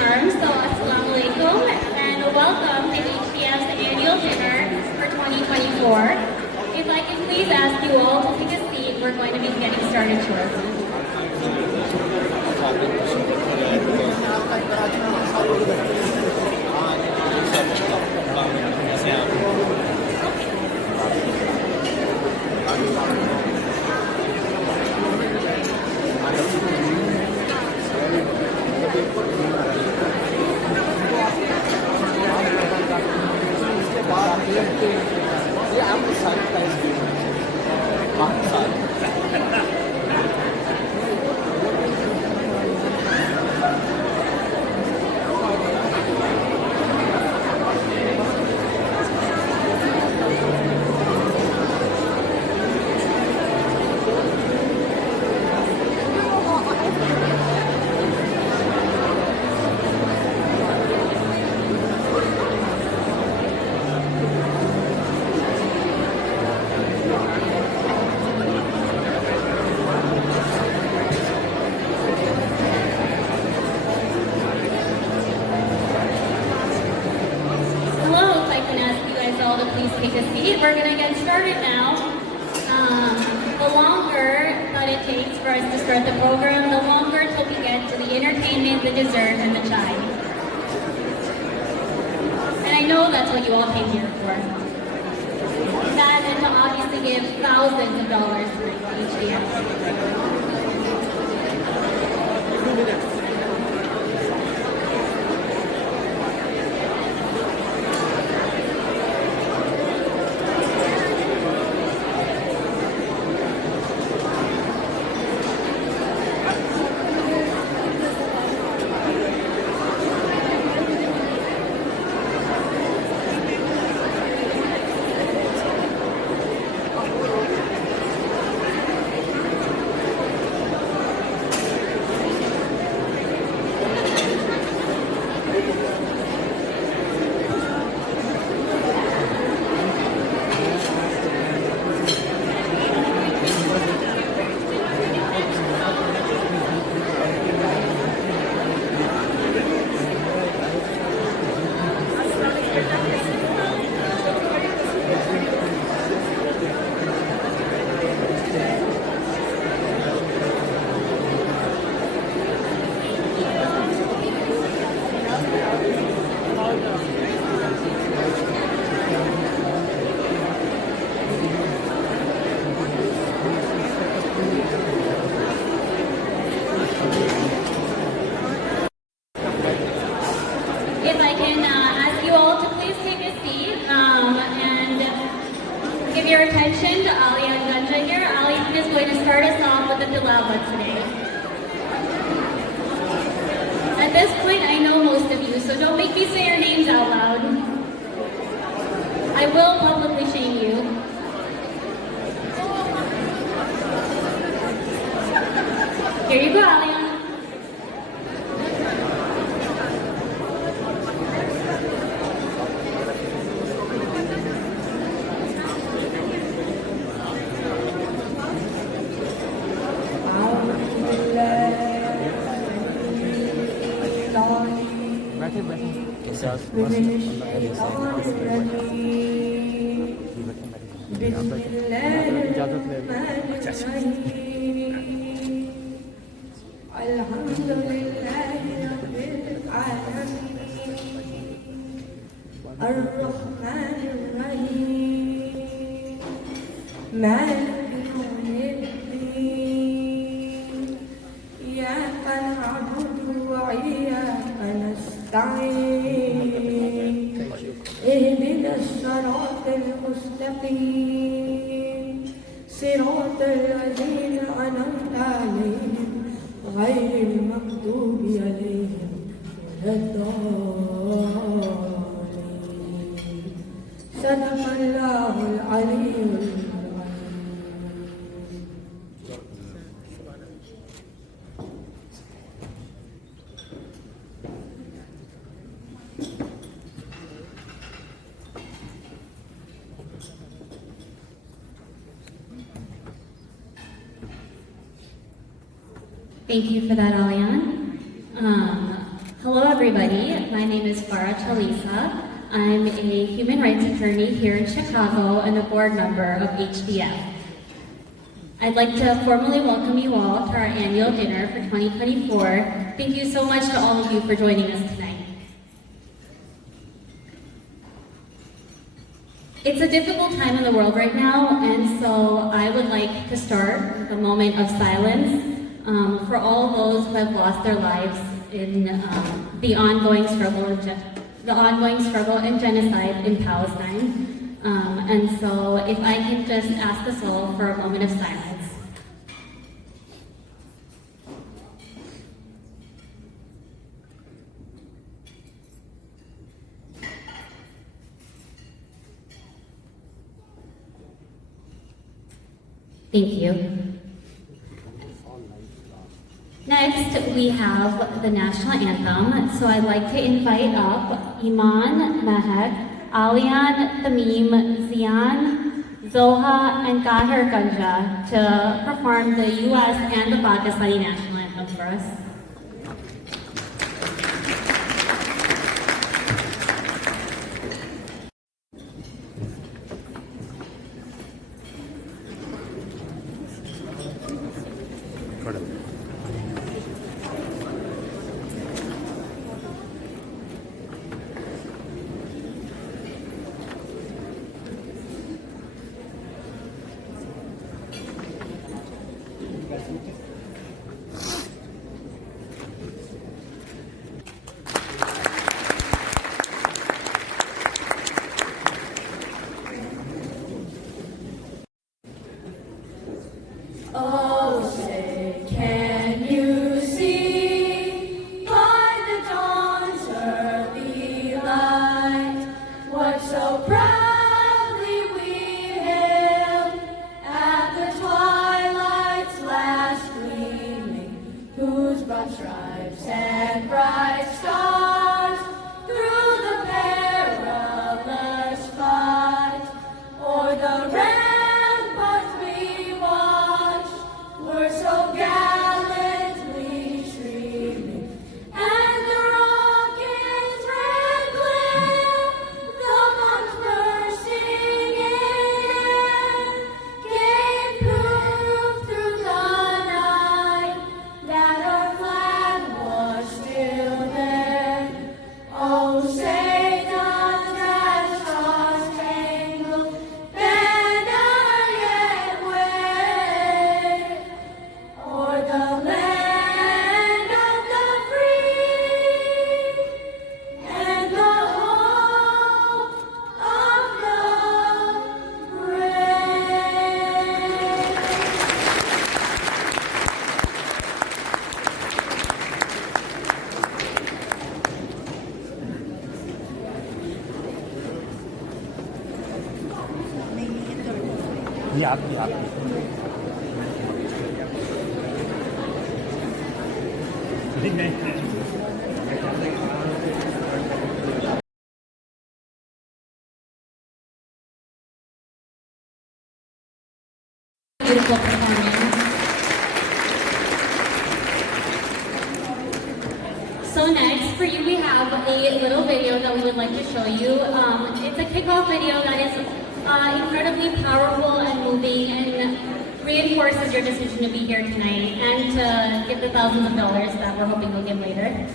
terms, so assalamu alaikum and welcome to HTF's annual dinner for 2024. If I can please ask you all to take a seat, we're going to be getting started shortly. Take a seat. We're going to get started now. The longer that it takes for us to start the program, the longer till we get to the entertainment, the dessert, and the chai. And I know that's what you all came here for. That and to obviously give thousands of dollars to HDF. 2 minutes. If I can ask you all to please take a seat and give your attention to Alian Ganja here. Alian is going to start us off with the tilawat today. At this point, I know most of you, so don't make me say your names out loud. I will publicly shame you. Here you go, Alian. الرحمن الرحيم مالك يوم الدين إياك نعبد وإياك نستعين اهدنا الصراط المستقيم صراط الذين أنعمت عليهم غير المغضوب عليهم ولا الضالين صدق الله العلي العظيم. Thank you for that, Alian. Hello, everybody. My name is Farah Chalisa. I'm a human rights attorney here in Chicago and a board member of HDF. I'd like to formally welcome you all to our annual dinner for 2024. Thank you so much to all of you for joining us tonight. It's a difficult time in the world right now, and so I would like to start with a moment of silence for all those who have lost their lives in the ongoing struggle and genocide in Palestine. And so if I can just ask us all for a moment of silence. Thank you. Next, we have the national anthem. So I'd like to invite up Iman, Mehek, Alian, Tamim, Zian, Zoha, and Kahir Ganja to perform the US and the Pakistani national anthem for us. Oh, say, can you see by the dawn's early light what so proudly we hailed at the twilight's last gleaming, whose broad stripes and bright stars through the perilous fight o'er the ramparts we watched were so gallantly streaming, and the rocket's red glare, the bombs bursting in, gave proof through the night that our flag was still there. Oh, say does that star-spangled banner yet wave o'er the land of the free and the home of the brave? ये आपकी Beautiful performance. So next, for you, we have a little video that we would like to show you. It's a kickoff video that is incredibly powerful and moving and reinforces your decision to be here tonight and to give the thousands of dollars that we're hoping we'll give later.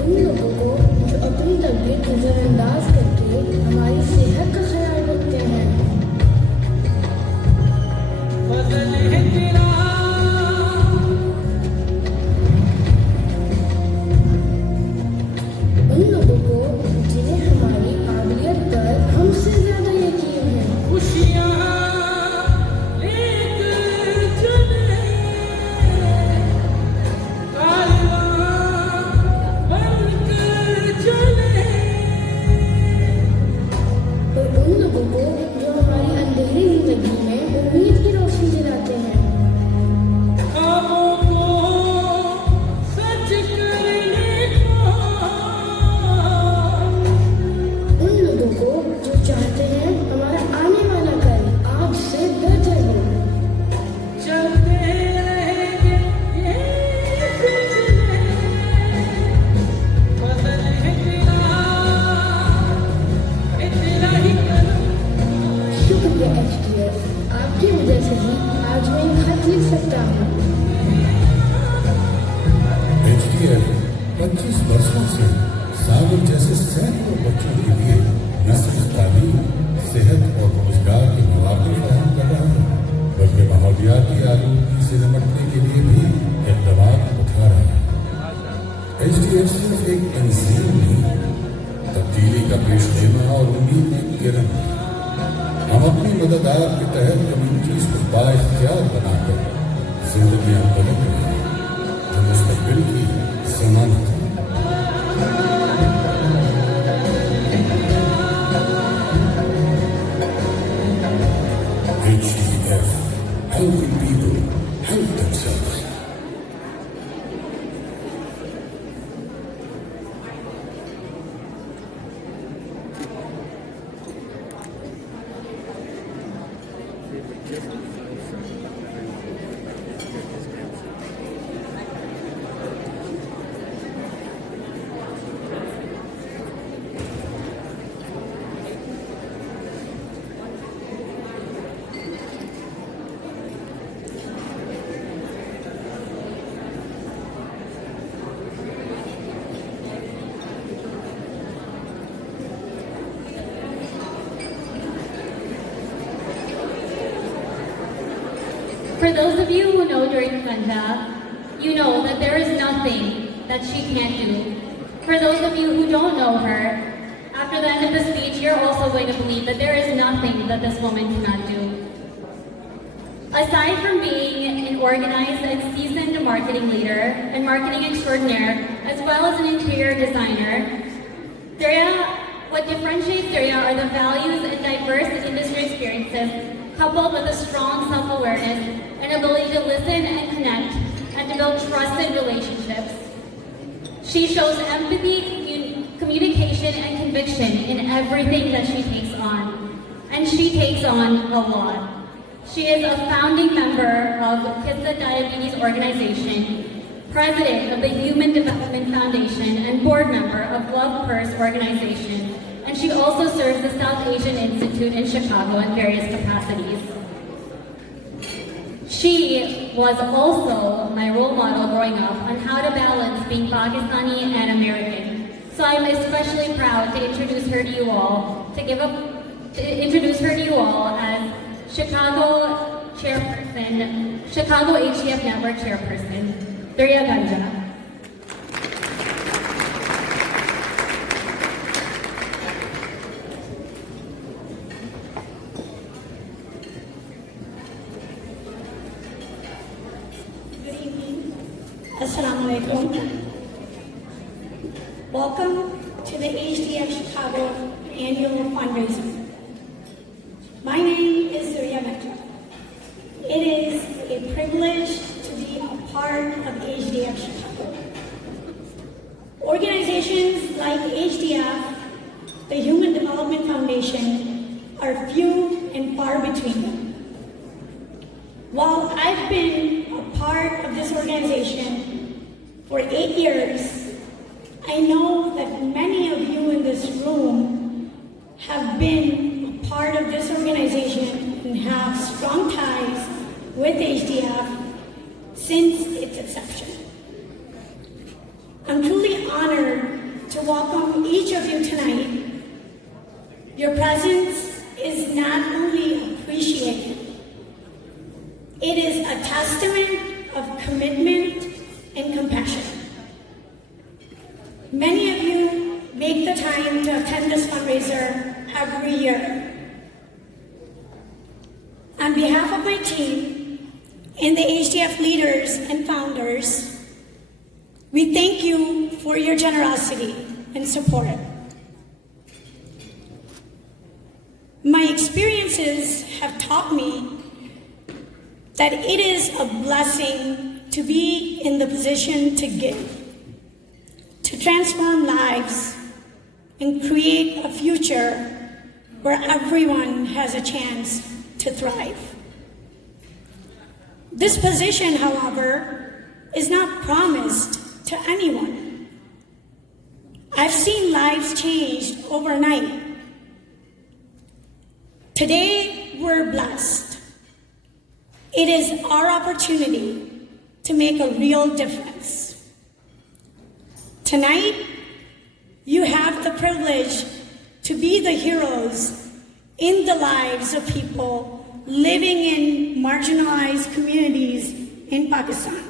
उन लोगों को जो अपनी तबीयत नजरअंदाज करके हमारी सेहत का ख्याल रखते हैं। उन लोगों को जिन्हें हमारी काबिलियत पर हमसे ज्यादा यकीन है। और उन लोगों को जो हमारी अंधेरी जिंदगी में उम्मीद की रोशनी जलाते हैं। उन लोगों को जो चाहते हैं हमारा आने वाला कल आज से बेहतर हो। शुक्रिया HDF, आपकी वजह से ही आज मैं एक खत लिख सकता हूँ। HDF 25 वर्षों से सागर जैसे सैकड़ों बच्चों के लिए न सिर्फ तालीम, सेहत और रोजगार के मौके फराहम कर रहा है, बल्कि माहौलियाती आलूगी से निपटने के लिए भी इक़दाम उठा रहा है। HDF सिर्फ एक तंजीम नहीं, तब्दीली का पेशेमा और उम्मीद की किरण है। हम अपनी मदद के तहत कम्युनिटीज को बाइख्तियार बनाकर जिंदगियां बदल रहे हैं, जो मुस्तकबिल की जमानत है। HDF, helping people help themselves. For those of you who know during Ganja, you know that there is nothing that she can't do. For those of you who don't know her, after the end of the speech, you're also going to believe that there is nothing that this woman cannot do. Aside from being an organized and seasoned marketing leader and marketing extraordinaire, as well as an interior designer, what differentiates Durya are the values and diverse industry experiences, coupled with a strong self-awareness and ability to listen and connect and to build trusted relationships. She shows empathy, communication, and conviction in everything that she takes on. And she takes on a lot. She is a founding member of Kidsa Diabetes Organization, president of the Human Development Foundation, and board member of Love Purse Organization. And she also serves the South Asian Institute in Chicago in various capacities. She was also my role model growing up on how to balance being Pakistani and American. So I'm especially proud to introduce her to you all, introduce her to you all as Chicago chairperson, Chicago HDF Network chairperson, Durya Ganja. Assalamu alaikum. Welcome to the HDF Chicago annual fundraiser. My name is Durya Ganja. It is a privilege to be a part of HDF Chicago. Organizations like HDF, the Human Development Foundation, are few and far between. While I've been a part of this organization for 8 years, I know that many of you in this room have been part of this organization and have strong ties with HDF since its inception. I'm truly honored to welcome each of you tonight. Your presence is not only appreciated, it is a testament of commitment and compassion. Many of you make the time to attend this fundraiser every year. On behalf of my team and the HDF leaders and founders, we thank you for your generosity and support. My experiences have taught me that it is a blessing to be in the position to give, to transform lives, and create a future where everyone has a chance to thrive. This position, however, is not promised to anyone. I've seen lives changed overnight. Today, we're blessed. It is our opportunity to make a real difference. Tonight, you have the privilege to be the heroes in the lives of people living in marginalized communities in Pakistan.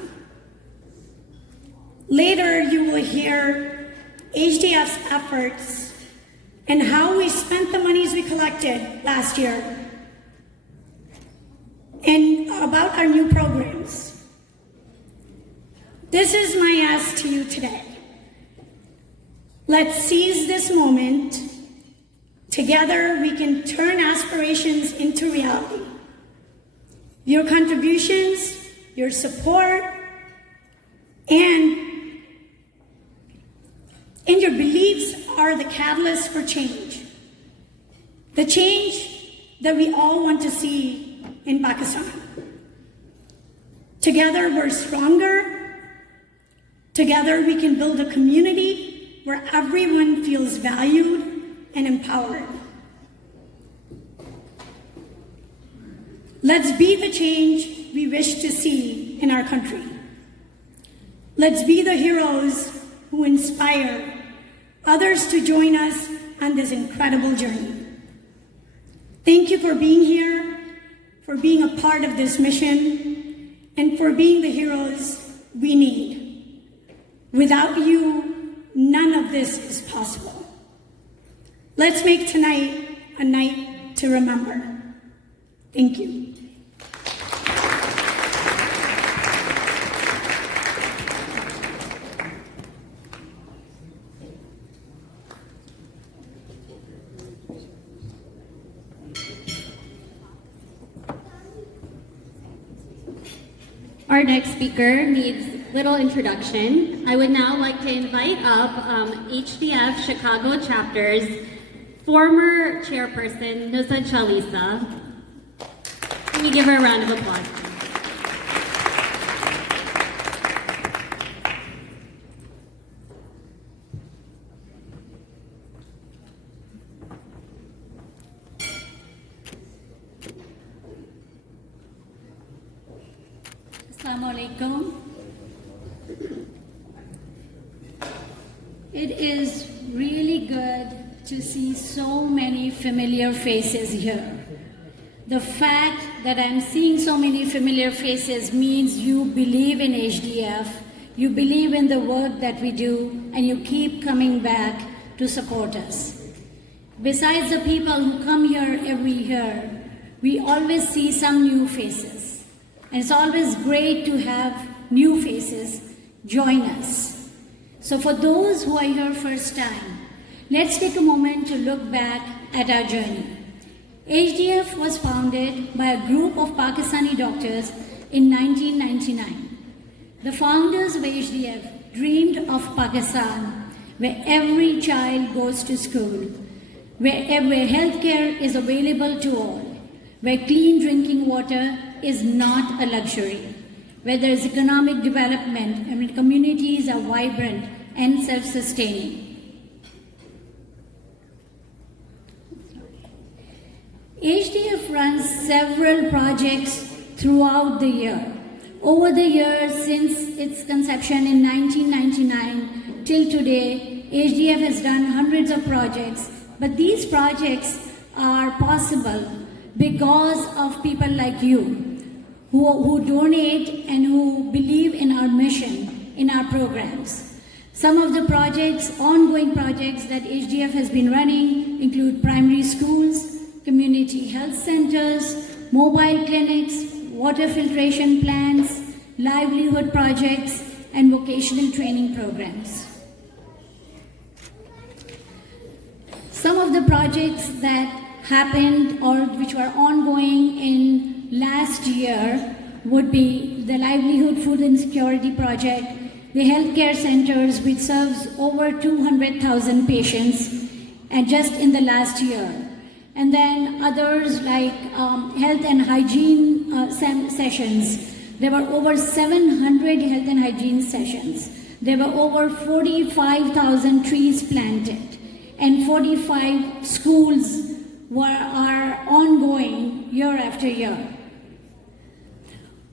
Later, you will hear HDF's efforts and how we spent the monies we collected last year and about our new programs. This is my ask to you today. Let's seize this moment. Together, we can turn aspirations into reality. Your contributions, your support, and your beliefs are the catalyst for change. The change that we all want to see in Pakistan. Together, we're stronger. Together, we can build a community where everyone feels valued and empowered. Let's be the change we wish to see in our country. Let's be the heroes who inspire others to join us on this incredible journey. Thank you for being here, for being a part of this mission, and for being the heroes we need. Without you, none of this is possible. Let's make tonight a night to remember. Thank you. Our next speaker needs little introduction. I would now like to invite up HDF Chicago Chapter's former chairperson, Nusrat Chalisa. Can we give her a round of applause? Assalamu alaikum. It is really good to see so many familiar faces here. The fact that I'm seeing so many familiar faces means you believe in HDF, you believe in the work that we do, and you keep coming back to support us. Besides the people who come here every year, we always see some new faces. And it's always great to have new faces join us. So for those who are here first time, let's take a moment to look back at our journey. HDF was founded by a group of Pakistani doctors in 1999. The founders of HDF dreamed of Pakistan, where every child goes to school, where healthcare is available to all, where clean drinking water is not a luxury, where there is economic development and where communities are vibrant and self-sustaining. HDF runs several projects throughout the year. Over the years, since its conception in 1999 till today, HDF has done hundreds of projects, but these projects are possible because of people like you who donate and who believe in our mission, in our programs. Some of the projects, ongoing projects that HDF has been running include primary schools, community health centers, mobile clinics, water filtration plants, livelihood projects, and vocational training programs. Some of the projects that happened or which were ongoing in last year would be the Livelihood Food Insecurity Project, the healthcare centers which serves over 200,000 patients and just in the last year. And then others like health and hygiene sessions. There were over 700 health and hygiene sessions. There were over 45,000 trees planted, and 45 schools are ongoing year after year.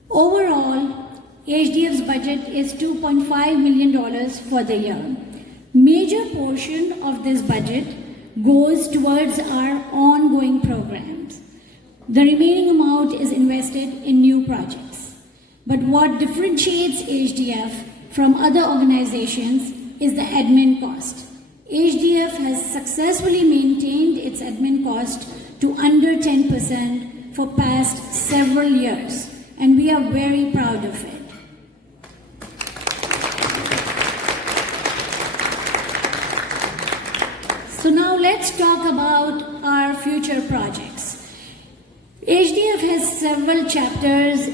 Overall, HDF's budget is $2.5 million for the year. Major portion of this budget goes towards our ongoing programs. The remaining amount is invested in new projects. But what differentiates HDF from other organizations is the admin cost. HDF has successfully maintained its admin cost to under 10% for past several years, and we are very proud of it. So now let's talk about our future projects. HDF has several chapters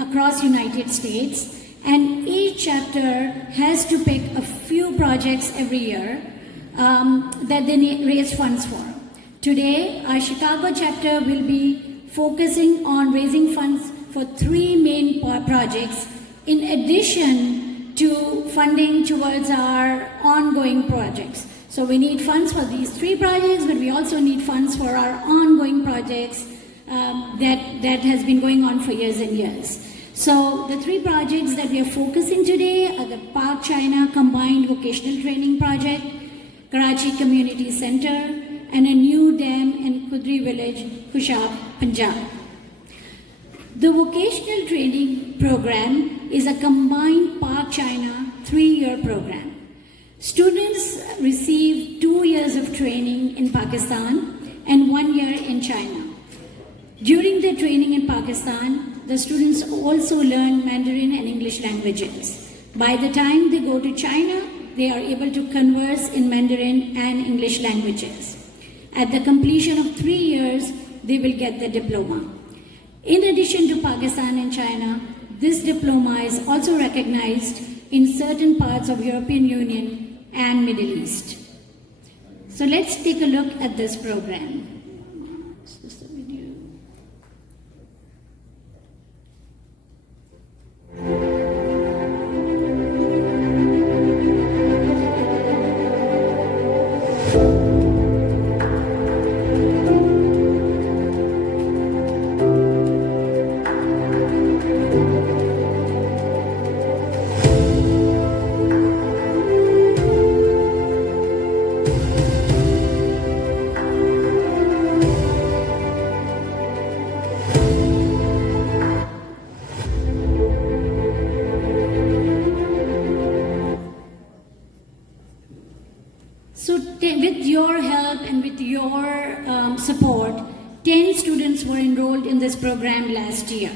across United States, and each chapter has to pick a few projects every year that they raise funds for. Today, our Chicago chapter will be focusing on raising funds for 3 main projects, in addition to funding towards our ongoing projects. So we need funds for these 3 projects, but we also need funds for our ongoing projects that has been going on for years and years. So the 3 projects that we are focusing today are the Park China Combined Vocational Training Project, Karachi Community Center, and a new dam in Kudri Village, Khushab, Punjab. The vocational training program is a combined Park China 3-year program. Students receive 2 years of training in Pakistan and 1 year in China. During their training in Pakistan, the students also learn Mandarin and English languages. By the time they go to China, they are able to converse in Mandarin and English languages. At the completion of 3 years, they will get the diploma. In addition to Pakistan and China, this diploma is also recognized in certain parts of European Union and Middle East. So let's take a look at this program. Is this the video? With your help and with your support, 10 students were enrolled in this program last year.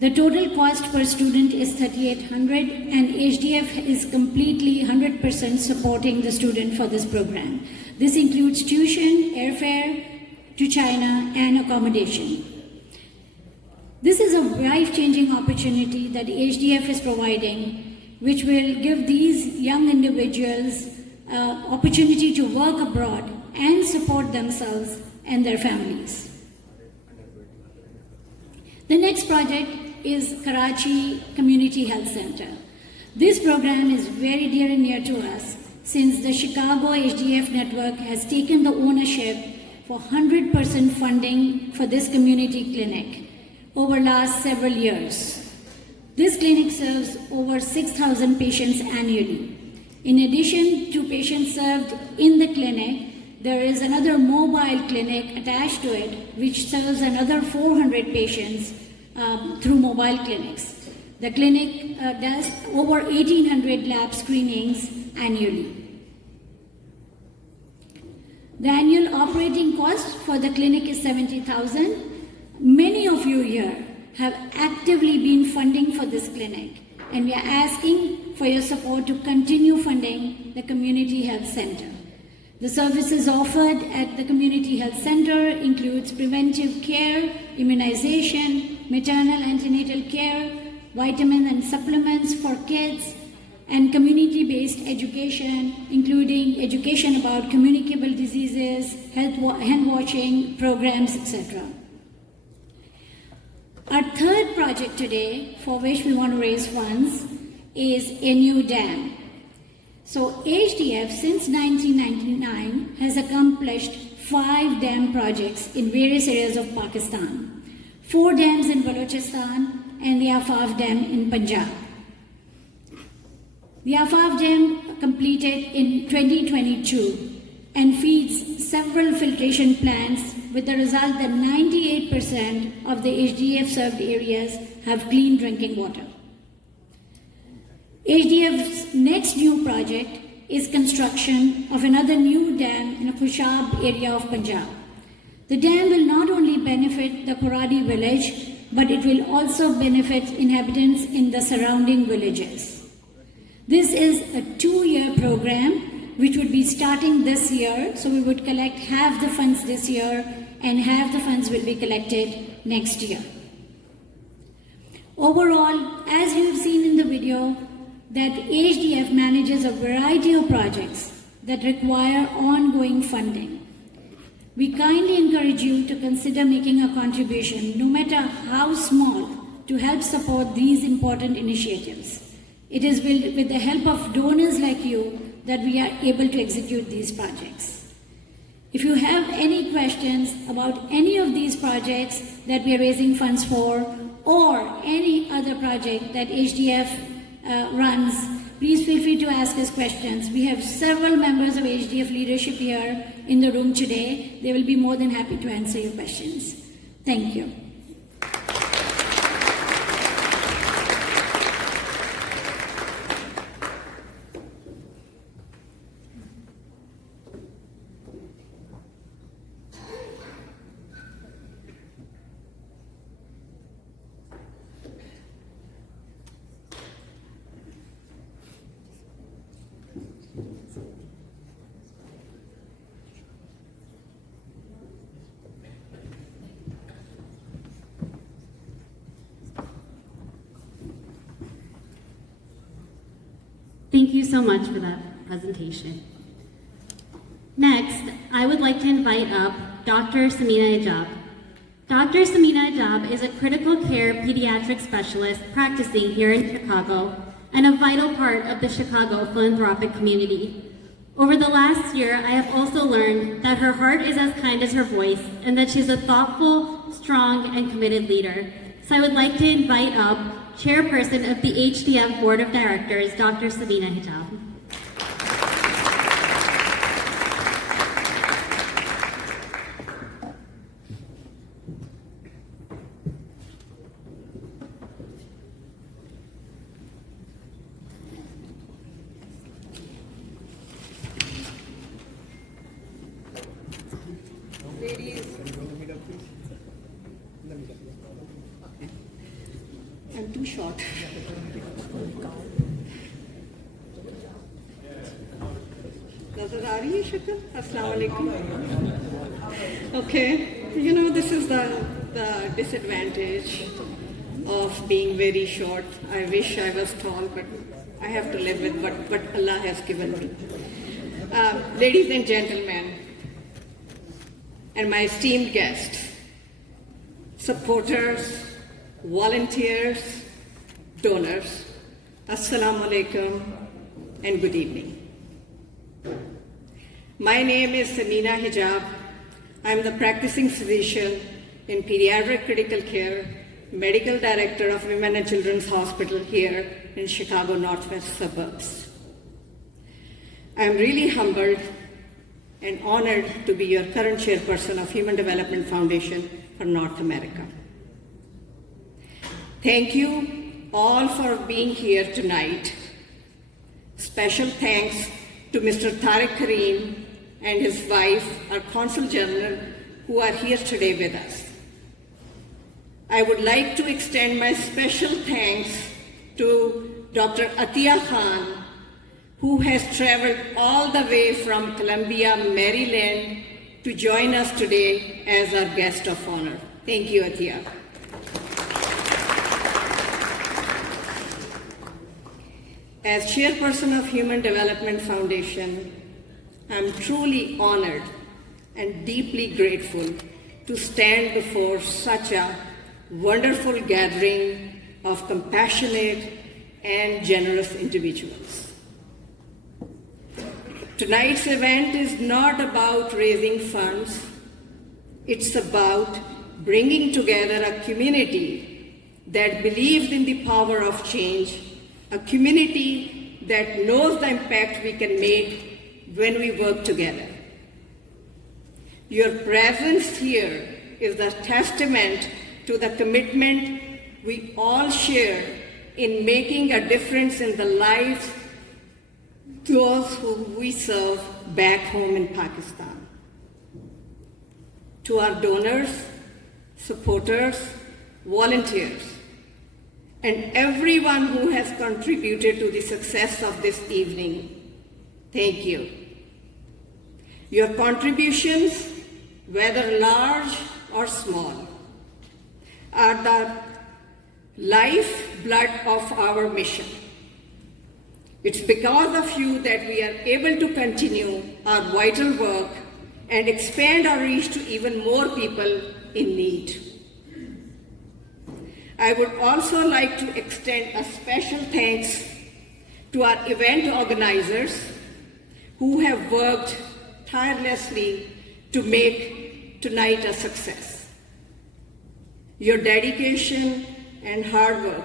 The total cost per student is $3,800, and HDF is completely 100% supporting the student for this program. This includes tuition, airfare to China, and accommodation. This is a life-changing opportunity that HDF is providing, which will give these young individuals opportunity to work abroad and support themselves and their families. The next project is Karachi Community Health Center. This program is very dear and near to us since the Chicago HDF network has taken the ownership for 100% funding for this community clinic over last several years. This clinic serves over 6,000 patients annually. In addition to patients served in the clinic, there is another mobile clinic attached to it which serves another 400 patients through mobile clinics. The clinic does over 1,800 lab screenings annually. The annual operating cost for the clinic is $70,000. Many of you here have actively been funding for this clinic, and we are asking for your support to continue funding the Community Health Center. The services offered at the Community Health Center includes preventive care, immunization, maternal antenatal care, vitamins and supplements for kids, and community-based education, including education about communicable diseases, hand washing programs, etc. Our third project today, for which we want to raise funds, is a new dam. So HDF since 1999 has accomplished 5 dam projects in various areas of Pakistan, 4 dams in Balochistan and the Afaf Dam in Punjab. The Afaf Dam completed in 2022 and feeds several filtration plants with the result that 98% of the HDF served areas have clean drinking water. HDF's next new project is construction of another new dam in a Khushab area of Punjab. The dam will not only benefit the Puradi village, but it will also benefit inhabitants in the surrounding villages. This is a 2-year program which would be starting this year, so we would collect half the funds this year and half the funds will be collected next year. Overall, as you have seen in the video, that HDF manages a variety of projects that require ongoing funding. We kindly encourage you to consider making a contribution, no matter how small, to help support these important initiatives. It is with the help of donors like you that we are able to execute these projects. If you have any questions about any of these projects that we are raising funds for, or any other project that HDF runs, please feel free to ask us questions. We have several members of HDF leadership here in the room today. They will be more than happy to answer your questions. Thank you. Thank you so much for that presentation. Next, I would like to invite up Dr. Samina Hijab. Dr. Samina Hijab is a critical care pediatric specialist practicing here in Chicago and a vital part of the Chicago philanthropic community. Over the last year, I have also learned that her heart is as kind as her voice and that she's a thoughtful, strong, and committed leader. So I would like to invite up Chairperson of the HDF Board of Directors, Dr. Samina Hijab. I'm too short. Nazar aa rahi hai shakl? Assalamu alaikum. Okay, you know, this is the disadvantage of being very short. I wish I was tall, but I have to live with what Allah has given me. Ladies and gentlemen, and my esteemed guests, supporters, volunteers, donors, Assalamu alaikum and good evening. My name is Samina Hijab. I'm the practicing physician in pediatric critical care, medical director of Women and Children's Hospital here in Chicago Northwest suburbs. I'm really humbled and honored to be your current chairperson of Human Development Foundation for North America. Thank you all for being here tonight. Special thanks to Mr. Tariq Karim and his wife, our Consul General, who are here today with us. I would like to extend my special thanks to Dr. Atiya Khan, who has traveled all the way from Columbia, Maryland, to join us today as our guest of honor. Thank you, Atiya. As chairperson of Human Development Foundation, I'm truly honored and deeply grateful to stand before such a wonderful gathering of compassionate and generous individuals. Tonight's event is not about raising funds. It's about bringing together a community that believes in the power of change, a community that knows the impact we can make when we work together. Your presence here is a testament to the commitment we all share in making a difference in the lives of those who we serve back home in Pakistan. To our donors, supporters, volunteers, and everyone who has contributed to the success of this evening, thank you. Your contributions, whether large or small, are the lifeblood of our mission. It's because of you that we are able to continue our vital work and expand our reach to even more people in need. I would also like to extend a special thanks to our event organizers who have worked tirelessly to make tonight a success. Your dedication and hard work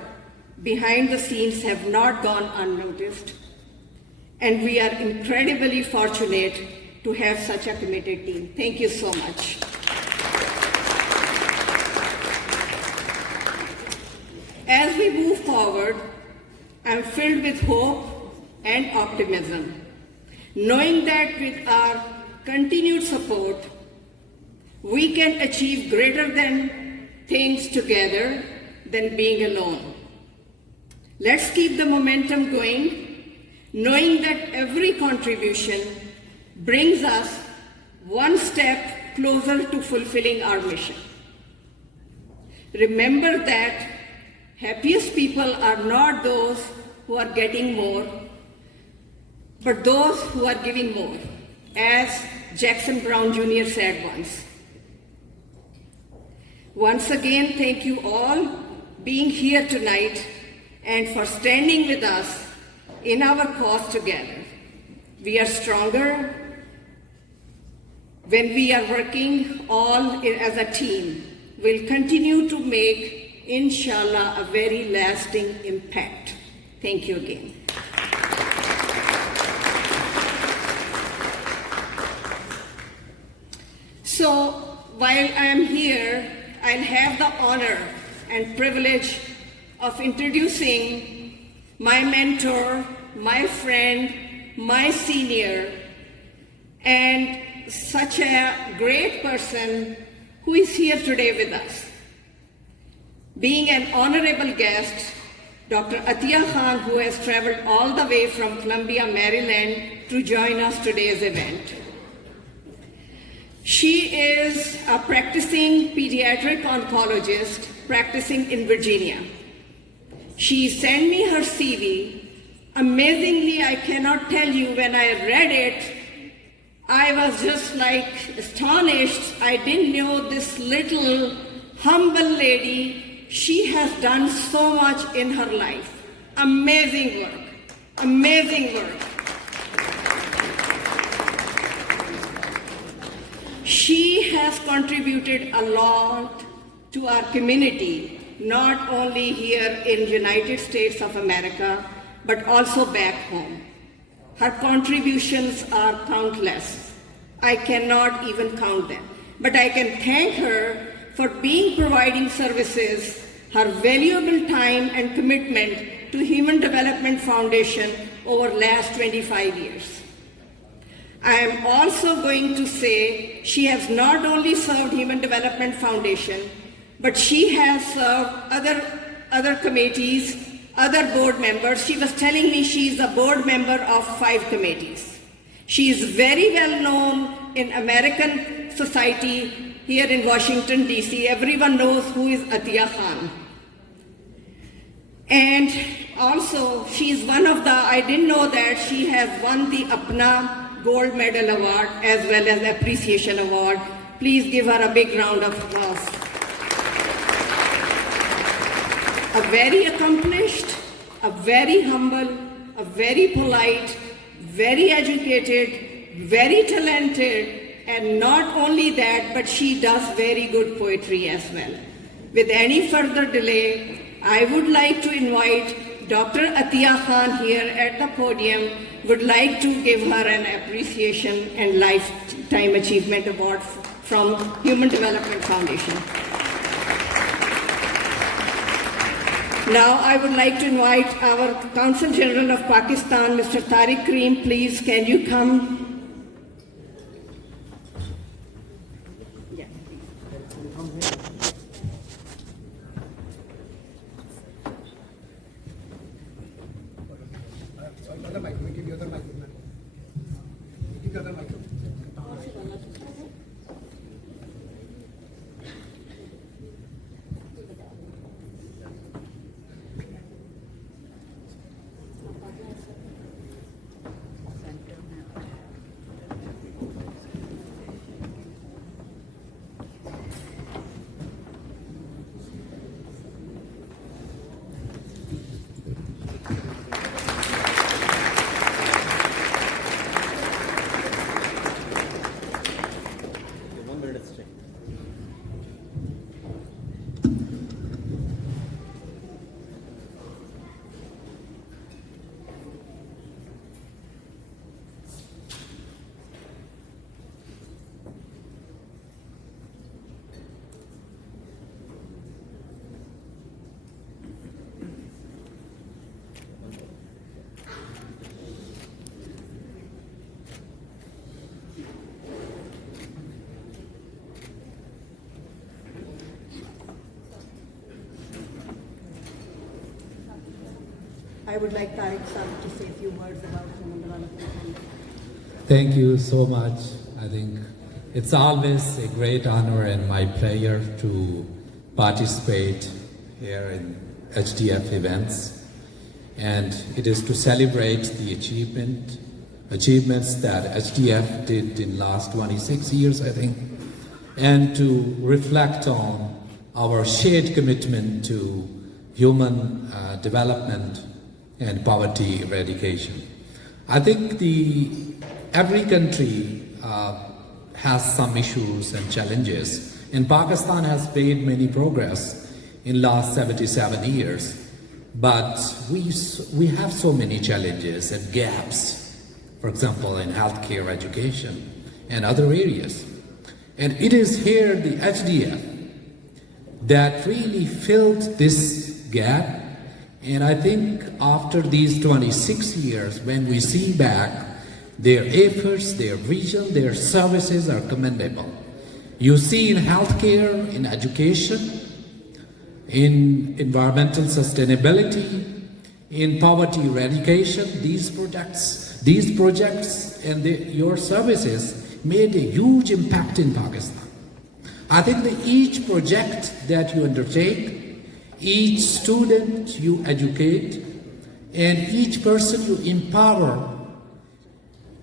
behind the scenes have not gone unnoticed, and we are incredibly fortunate to have such a committed team. Thank you so much. As we move forward, I'm filled with hope and optimism, knowing that with our continued support, we can achieve greater than things together than being alone. Let's keep the momentum going, knowing that every contribution brings us one step closer to fulfilling our mission. Remember that happiest people are not those who are getting more, but those who are giving more, as Jackson Brown Jr. said once. Once again, thank you all being here tonight and for standing with us in our cause together. We are stronger when we are working all as a team. We'll continue to make, inshallah, a very lasting impact. Thank you again. So while I am here, I'll have the honor and privilege of introducing my mentor, my friend, my senior, and such a great person who is here today with us. Being an honorable guest, Dr. Atiya Khan, who has traveled all the way from Columbia, Maryland to join us today's event. She is a practicing pediatric oncologist practicing in Virginia. She sent me her CV. Amazingly, I cannot tell you, when I read it, I was just like astonished. I didn't know this little humble lady, she has done so much in her life. Amazing work, amazing work. She has contributed a lot to our community, not only here in United States of America, but also back home. Her contributions are countless. I cannot even count them. But I can thank her for providing services, her valuable time and commitment to Human Development Foundation over last 25 years. I am also going to say she has not only served Human Development Foundation, but she has served other committees, other board members. She was telling me she is a board member of 5 committees. She is very well known in American society here in Washington, D.C. Everyone knows who is Atiya Khan. And also, she is one of the, I didn't know that she has won the Apna Gold Medal Award as well as Appreciation Award. Please give her a big round of applause. A very accomplished, a very humble, a very polite, very educated, very talented, and not only that, but she does very good poetry as well. With any further delay, I would like to invite Dr. Atiya Khan here at the podium, would like to give her an appreciation and lifetime achievement award from Human Development Foundation. Now I would like to invite our Consul General of Pakistan, Mr. Tariq Karim. Please, can you come? Other mic, we give you other mic. Give you other mic. I would like Tariq Sahib to say a few words about Human Development Foundation. Thank you so much. I think it's always a great honor and my pleasure to participate here in HDF events. And it is to celebrate the achievements that HDF did in last 26 years, I think, and to reflect on our shared commitment to human development and poverty eradication. I think every country has some issues and challenges, and Pakistan has made many progress in last 77 years, but we have so many challenges and gaps, for example, in healthcare, education, and other areas. And it is here the HDF that really filled this gap. And I think after these 26 years, when we see back, their efforts, their vision, their services are commendable. You see in healthcare, in education, in environmental sustainability, in poverty eradication, these projects and your services made a huge impact in Pakistan. I think that each project that you undertake, each student you educate, and each person you empower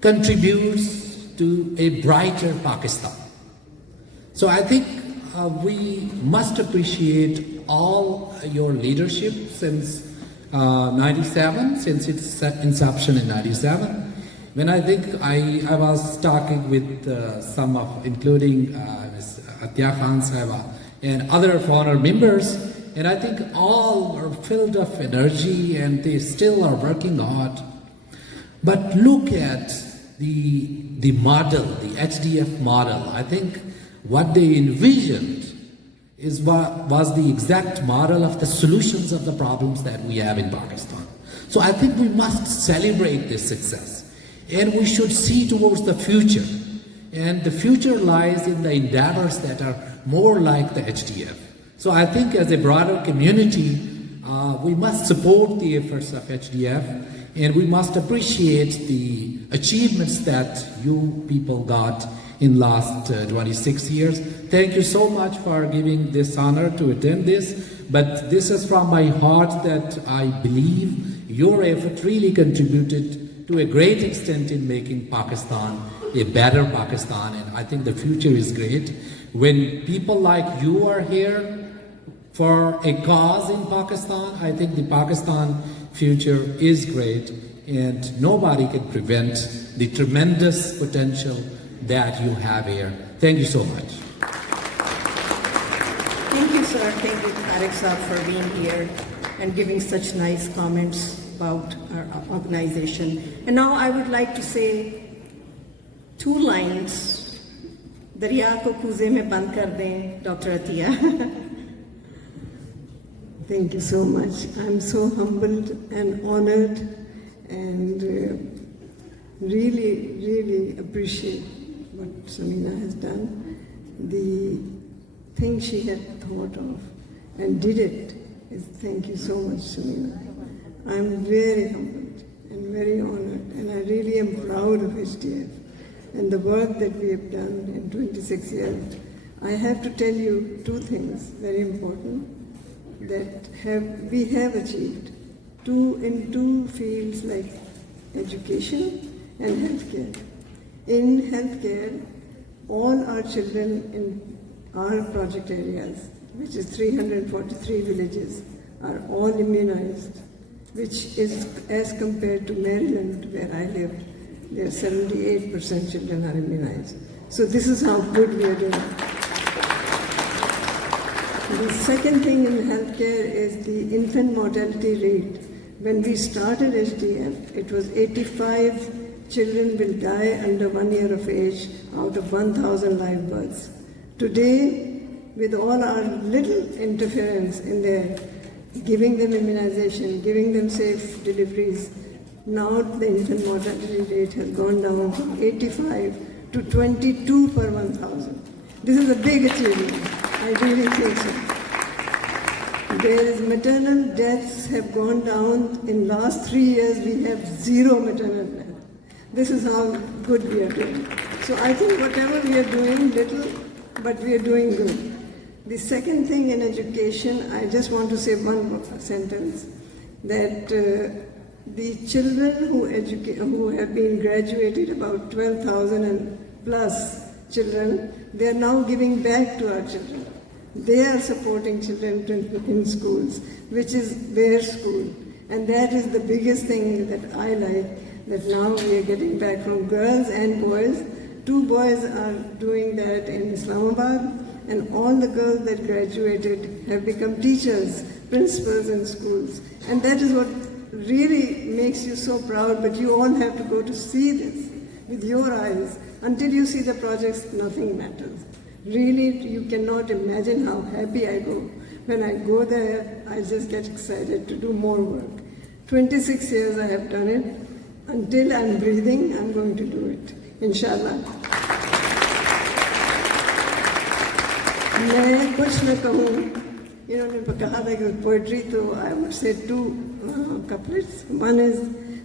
contributes to a brighter Pakistan. So I think we must appreciate all your leadership since 97, since its inception in 97. When I think I was talking with some of, including Ms. Atya Khan Sahaba and other foreign members, and I think all are filled of energy and they still are working hard. But look at the model, the HDF model. I think what they envisioned was the exact model of the solutions of the problems that we have in Pakistan. So I think we must celebrate this success. And we should see towards the future. And the future lies in the endeavors that are more like the HDF. So I think as a broader community, we must support the efforts of HDF and we must appreciate the achievements that you people got in last 26 years. Thank you so much for giving this honor to attend this. But this is from my heart that I believe your effort really contributed to a great extent in making Pakistan a better Pakistan, and I think the future is great. When people like you are here for a cause in Pakistan, I think the Pakistan future is great, and nobody can prevent the tremendous potential that you have here. Thank you so much. Thank you, sir. Thank you, Tariq Saab, for being here and giving such nice comments about our organization. And now I would like to say 2 lines. Darya ko kuze mein band kar dein, Dr. Athiya. Thank you so much. I'm so humbled and honored and really, really appreciate what Samina has done. The thing she had thought of and did it is thank you so much, Samina. I'm very humbled and very honored, and I really am proud of HDF and the work that we have done in 26 years. I have to tell you 2 things very important that we have achieved in 2 fields like education and healthcare. In healthcare, all our children in our project areas, which is 343 villages, are all immunized, which is as compared to Maryland, where I live, there 78% children are immunized. So this is how good we are doing. The second thing in healthcare is the infant mortality rate. When we started HDF, it was 85 children will die under 1 year of age out of 1,000 live births. Today, with all our little interference in there, giving them immunization, giving them safe deliveries, now the infant mortality rate has gone down from 85 to 22 per 1,000. This is a big achievement. I really think so. There is maternal deaths have gone down. In last 3 years, we have 0 maternal deaths. This is how good we are doing. So I think whatever we are doing, little, but we are doing good. The second thing in education, I just want to say one sentence, that the children who have been graduated, about 12,000 and plus children, they are now giving back to our children. They are supporting children in schools, which is their school. And that is the biggest thing that I like, that now we are getting back from girls and boys. 2 boys are doing that in Islamabad, and all the girls that graduated have become teachers, principals in schools. And that is what really makes you so proud, but you all have to go to see this with your eyes. Until you see the projects, nothing matters. Really, you cannot imagine how happy I go. When I go there, I just get excited to do more work. 26 years I have done it. Until I'm breathing, I'm going to do it. Inshallah. मैं कुछ न कहूँ, इन्होंने कहा था कि poetry, तो I would say 2 couplets. One is,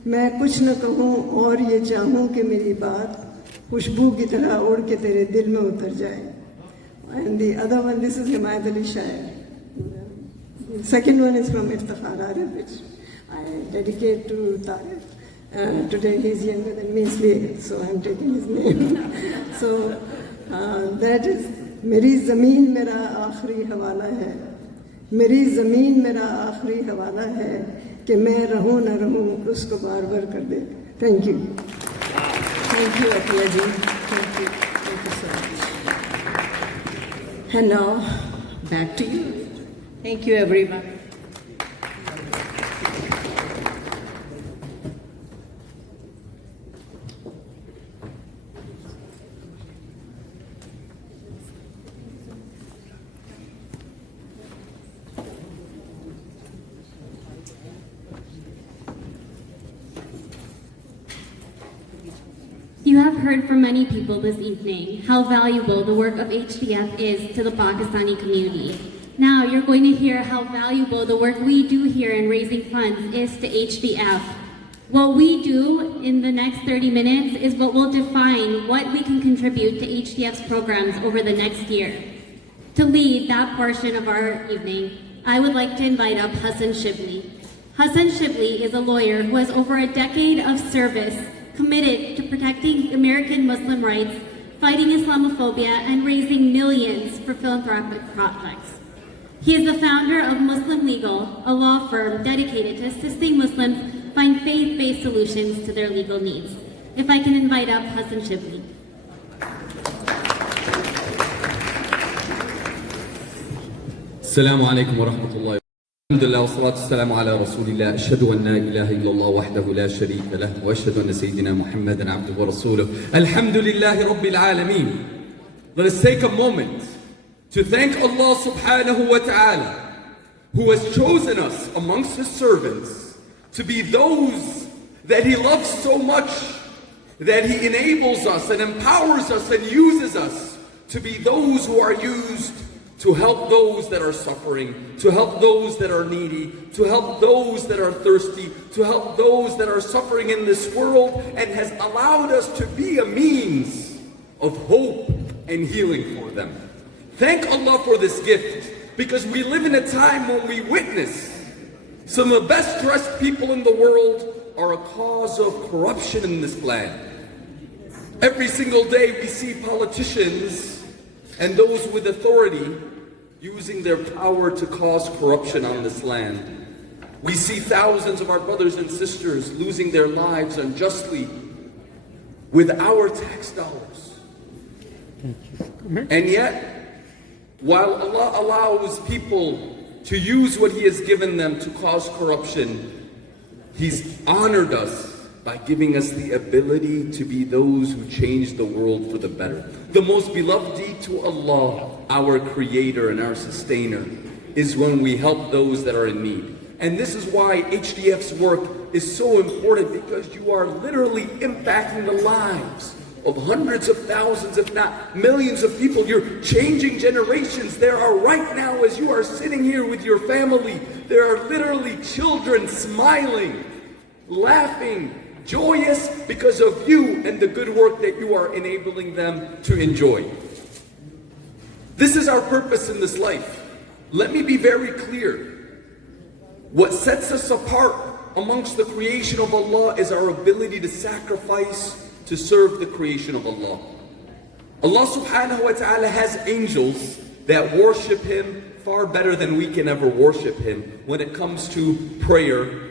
मैं कुछ न कहूँ और ये चाहूँ कि मेरी बात खुशबू की तरह उड़ के तेरे दिल में उतर जाए. And the other one, this is Himayat Ali Shair. The second one is from Iftikhar Arif, which I dedicate to Tariq. Today he's younger than me, so I'm taking his name. So that is, मेरी ज़मीन मेरा आखिरी हवाला है, मेरी ज़मीन मेरा आखिरी हवाला है कि मैं रहूँ न रहूँ उसको बार बार कर दे. Thank you. Thank you, Atia ji. Thank you. Thank you so much. And now, back to you. Thank you, everyone. You have heard from many people this evening how valuable the work of HDF is to the Pakistani community. Now you're going to hear how valuable the work we do here in raising funds is to HDF. What we do in the next 30 minutes is what will define what we can contribute to HDF's programs over the next year. To lead that portion of our evening, I would like to invite up Hassan Shibli. Hassan Shibli is a lawyer who has over a decade of service committed to protecting American Muslim rights, fighting Islamophobia, and raising millions for philanthropic projects. He is the founder of Muslim Legal, a law firm dedicated to assisting Muslims find faith-based solutions to their legal needs. If I can invite up Hassan Shibli. السلام عليكم ورحمة الله. الحمد لله والصلاة والسلام على رسول الله. أشهد أن لا إله إلا الله وحده لا شريك له وأشهد أن سيدنا محمدا عبده ورسوله. الحمد لله رب العالمين. Let us take a moment to thank Allah subhanahu wa ta'ala, who has chosen us amongst His servants to be those that He loves so much that He enables us and empowers us and uses us to be those who are used to help those that are suffering, to help those that are needy, to help those that are thirsty, to help those that are suffering in this world, and has allowed us to be a means of hope and healing for them. Thank Allah for this gift, because we live in a time when we witness some of the best dressed people in the world are a cause of corruption in this land. Every single day we see politicians and those with authority using their power to cause corruption on this land. We see thousands of our brothers and sisters losing their lives unjustly with our tax dollars. And yet, while Allah allows people to use what He has given them to cause corruption, He's honored us by giving us the ability to be those who change the world for the better. The most beloved deed to Allah, our Creator and our Sustainer, is when we help those that are in need. And this is why HDF's work is so important, because you are literally impacting the lives of hundreds of thousands, if not millions of people. You're changing generations. There are right now, as you are sitting here with your family, there are literally children smiling, laughing, joyous because of you and the good work that you are enabling them to enjoy. This is our purpose in this life. Let me be very clear. What sets us apart amongst the creation of Allah is our ability to sacrifice to serve the creation of Allah. Allah subhanahu wa ta'ala has angels that worship Him far better than we can ever worship Him when it comes to prayer.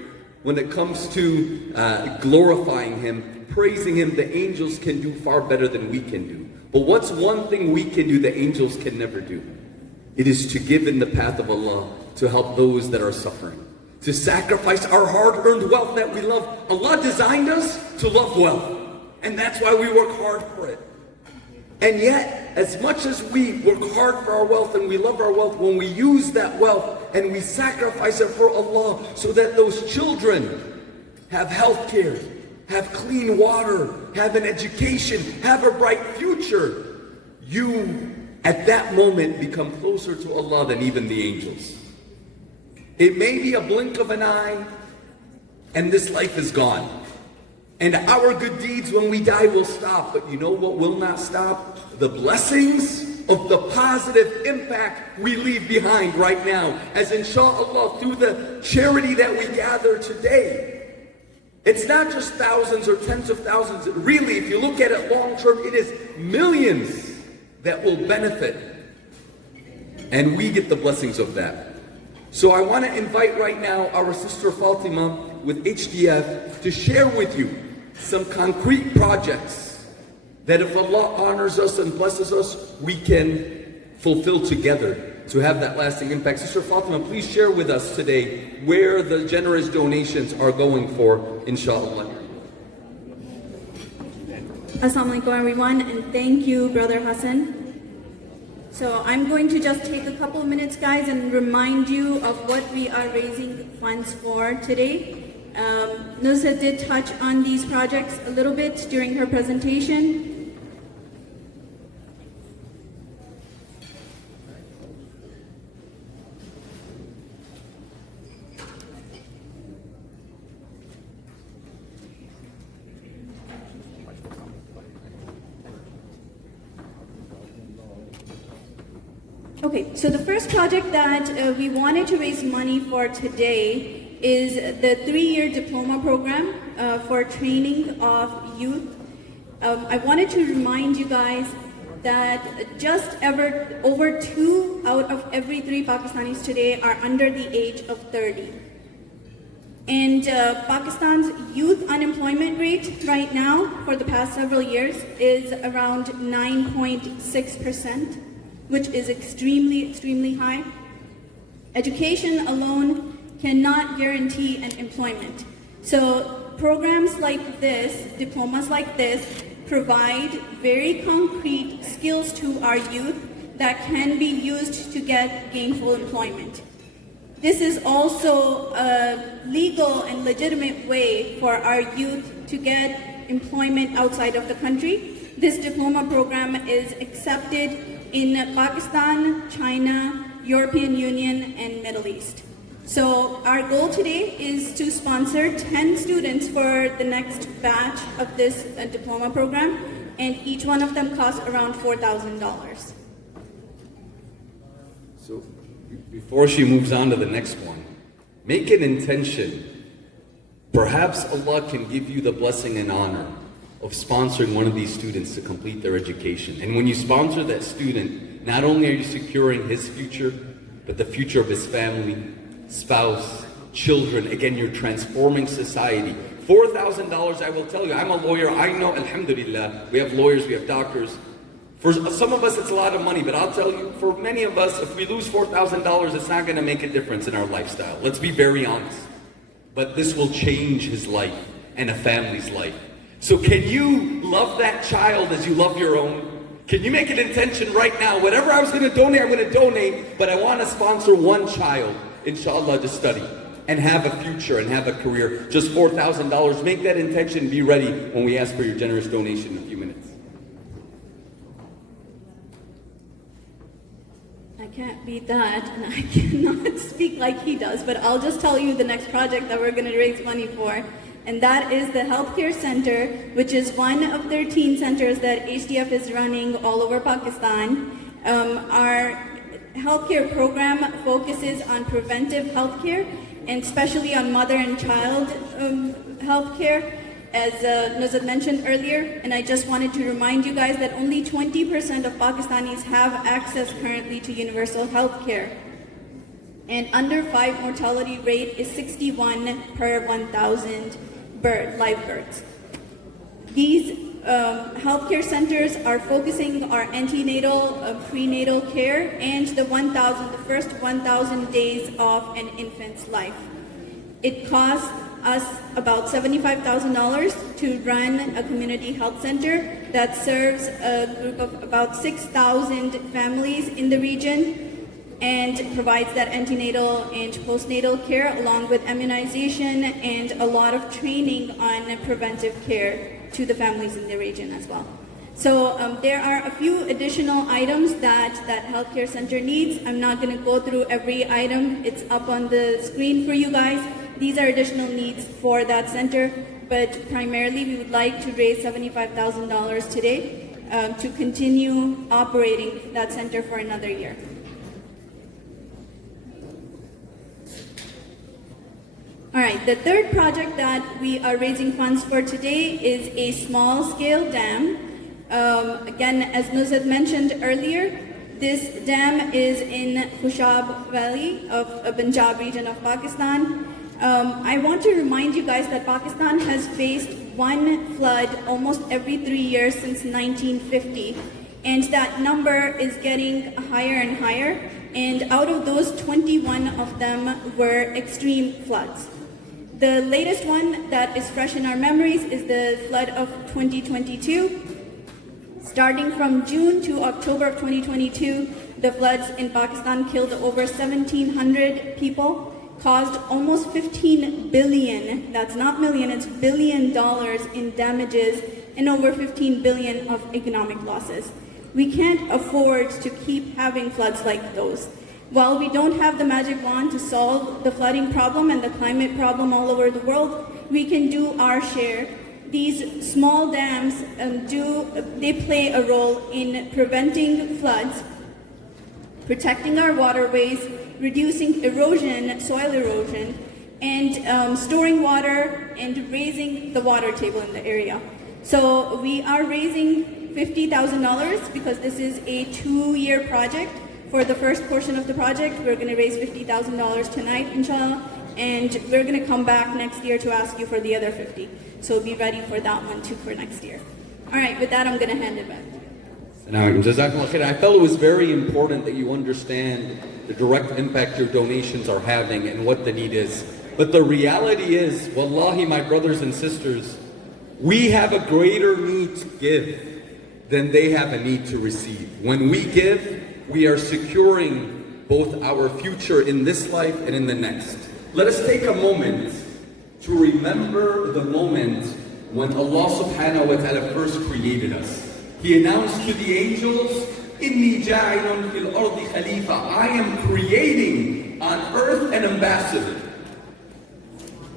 When it comes to glorifying Him, praising Him, the angels can do far better than we can do. But what's one thing we can do the angels can never do? It is to give in the path of Allah, to help those that are suffering, to sacrifice our hard-earned wealth that we love. Allah designed us to love wealth, and that's why we work hard for it. And yet, as much as we work hard for our wealth and we love our wealth, when we use that wealth and we sacrifice it for Allah so that those children have health care, have clean water, have an education, have a bright future, you at that moment become closer to Allah than even the angels. It may be a blink of an eye and this life is gone. And our good deeds when we die will stop. But you know what will not stop? The blessings of the positive impact we leave behind right now. As inshallah, through the charity that we gather today, it's not just thousands or tens of thousands. Really, if you look at it long term, it is millions that will benefit. And we get the blessings of that. So I want to invite right now our sister Fatima with HDF to share with you some concrete projects that if Allah honors us and blesses us, we can fulfill together to have that lasting impact. Sister Fatima, please share with us today where the generous donations are going for, inshallah. Assalamu alaikum everyone, and thank you, Brother Hassan. So I'm going to just take a couple of minutes, guys, and remind you of what we are raising funds for today. Nusrat did touch on these projects a little bit during her presentation. Okay, so the first project that we wanted to raise money for today is the 3-year diploma program for training of youth. I wanted to remind you guys that just over 2 out of every 3 Pakistanis today are under the age of 30. And Pakistan's youth unemployment rate right now for the past several years is around 9.6%. which is extremely high. Education alone cannot guarantee an employment. So programs like this, diplomas like this, provide very concrete skills to our youth that can be used to get gainful employment. This is also a legal and legitimate way for our youth to get employment outside of the country. This diploma program is accepted in Pakistan, China, European Union, and Middle East. So our goal today is to sponsor 10 students for the next batch of this diploma program, and each one of them costs around $4,000. So before she moves on to the next one, make an intention. Perhaps Allah can give you the blessing and honor of sponsoring one of these students to complete their education. And when you sponsor that student, not only are you securing his future, but the future of his family, spouse, children. Again, you're transforming society. $4,000, I will tell you, I'm a lawyer, I know, alhamdulillah, we have lawyers, we have doctors. For some of us, it's a lot of money, but I'll tell you, for many of us, if we lose $4,000, it's not gonna make a difference in our lifestyle. Let's be very honest. But this will change his life and a family's life. So can you love that child as you love your own? Can you make an intention right now? Whatever I was going to donate, I'm going to donate, but I want to sponsor one child, inshallah, to study and have a future and have a career. Just $4,000. Make that intention. Be ready when we ask for your generous donation in a few minutes. I can't beat that, and I cannot speak like he does, but I'll just tell you the next project that we're going to raise money for. And that is the Healthcare Center, which is one of 13 centers that HDF is running all over Pakistan. Our healthcare program focuses on preventive healthcare, and especially on mother and child healthcare, as Nusrat mentioned earlier. And I just wanted to remind you guys that only 20% of Pakistanis have access currently to universal healthcare. And under 5 mortality rate is 61 per 1,000 live births. These healthcare centers are focusing our antenatal, prenatal care, and the first 1,000 days of an infant's life. It costs us about $75,000 to run a community health center that serves a group of about 6,000 families in the region, and provides that antenatal and postnatal care along with immunization and a lot of training on preventive care to the families in the region as well. So there are a few additional items that healthcare center needs. I'm not going to go through every item. It's up on the screen for you guys. These are additional needs for that center, but primarily we would like to raise $75,000 today to continue operating that center for another year. All right, the third project that we are raising funds for today is a small-scale dam. Again, as Nusrat mentioned earlier, this dam is in Khushab Valley of Punjab region of Pakistan. I want to remind you guys that Pakistan has faced one flood almost every 3 years since 1950. And that number is getting higher and higher. And out of those, 21 of them were extreme floods. The latest one that is fresh in our memories is the flood of 2022. Starting from June to October of 2022, the floods in Pakistan killed over 1,700 people, caused almost 15 billion, that's not million, it's $1 billion in damages, and over 15 billion of economic losses. We can't afford to keep having floods like those. While we don't have the magic wand to solve the flooding problem and the climate problem all over the world, we can do our share. These small dams they play a role in preventing floods, protecting our waterways, reducing erosion, soil erosion, and storing water and raising the water table in the area. So we are raising $50,000 because this is a 2-year project. For the first portion of the project, we're going to raise $50,000 tonight, inshallah, and we're going to come back next year to ask you for the other 50. So be ready for that one too for next year. All right, with that, I'm going to hand it back. Jazakallah khair. I felt it was very important that you understand the direct impact your donations are having and what the need is. But the reality is, wallahi, my brothers and sisters, we have a greater need to give than they have a need to receive. When we give, we are securing both our future in this life and in the next. Let us take a moment to remember the moment when Allah subhanahu wa ta'ala first created us. He announced to the angels, Inni ja'ilun fil ardi khalifa. I am creating on earth an ambassador.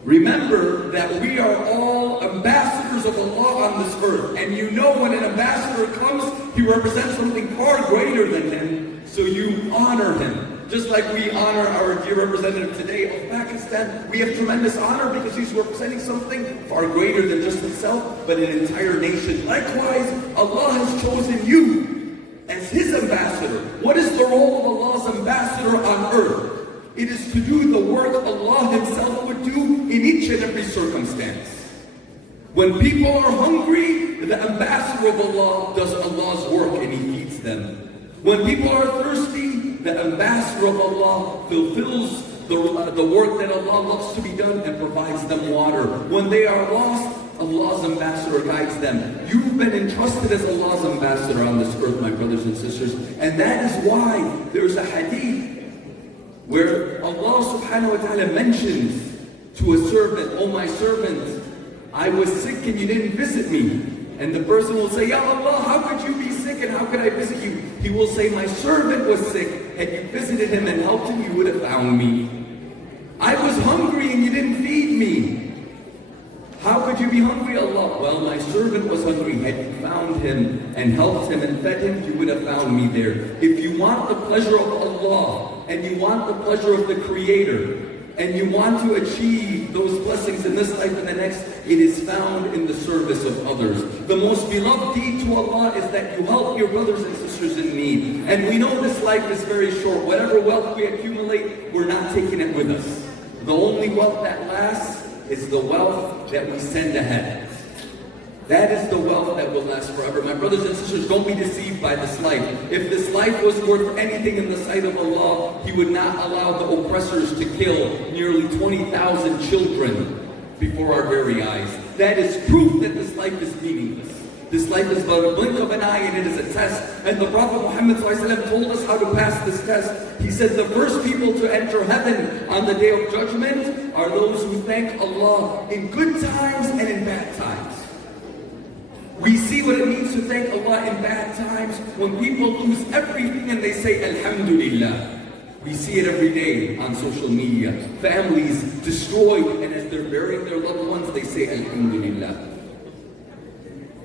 Remember that we are all ambassadors of Allah on this earth. And you know when an ambassador comes, he represents something far greater than him. So you honor him. Just like we honor our dear representative today of Pakistan, we have tremendous honor because he's representing something far greater than just himself, but an entire nation. Likewise, Allah has chosen you as His ambassador. What is the role of Allah's ambassador on earth? It is to do the work Allah Himself would do in each and every circumstance. When people are hungry, the ambassador of Allah does Allah's work and He feeds them. When people are thirsty, the ambassador of Allah fulfills the work that Allah loves to be done and provides them water. When they are lost, Allah's ambassador guides them. You've been entrusted as Allah's ambassador on this earth, my brothers and sisters. And that is why there's a hadith where Allah subhanahu wa ta'ala mentions to a servant, oh my servant, I was sick and you didn't visit me. And the person will say, Ya Allah, how could you be sick and how could I visit you? He will say, my servant was sick. Had you visited him and helped him, you would have found me. I was hungry and you didn't feed me. How could you be hungry, Allah? Well, my servant was hungry. Had you found him and helped him and fed him, you would have found me there. If you want the pleasure of Allah and you want the pleasure of the Creator, and you want to achieve those blessings in this life and the next, it is found in the service of others. The most beloved deed to Allah is that you help your brothers and sisters in need. And we know this life is very short. Whatever wealth we accumulate, we're not taking it with us. The only wealth that lasts is the wealth that we send ahead. That is the wealth that will last forever. My brothers and sisters, don't be deceived by this life. If this life was worth anything in the sight of Allah, He would not allow the oppressors to kill nearly 20,000 children before our very eyes. That is proof that this life is meaningless. This life is but a blink of an eye and it is a test. And the Prophet Muhammad ﷺ told us how to pass this test. He said the first people to enter heaven on the Day of Judgment are those who thank Allah in good times and in bad times. We see what it means to thank Allah in bad times when people lose everything and they say Alhamdulillah. We see it every day on social media. Families destroyed, and as they're burying their loved ones, they say Alhamdulillah.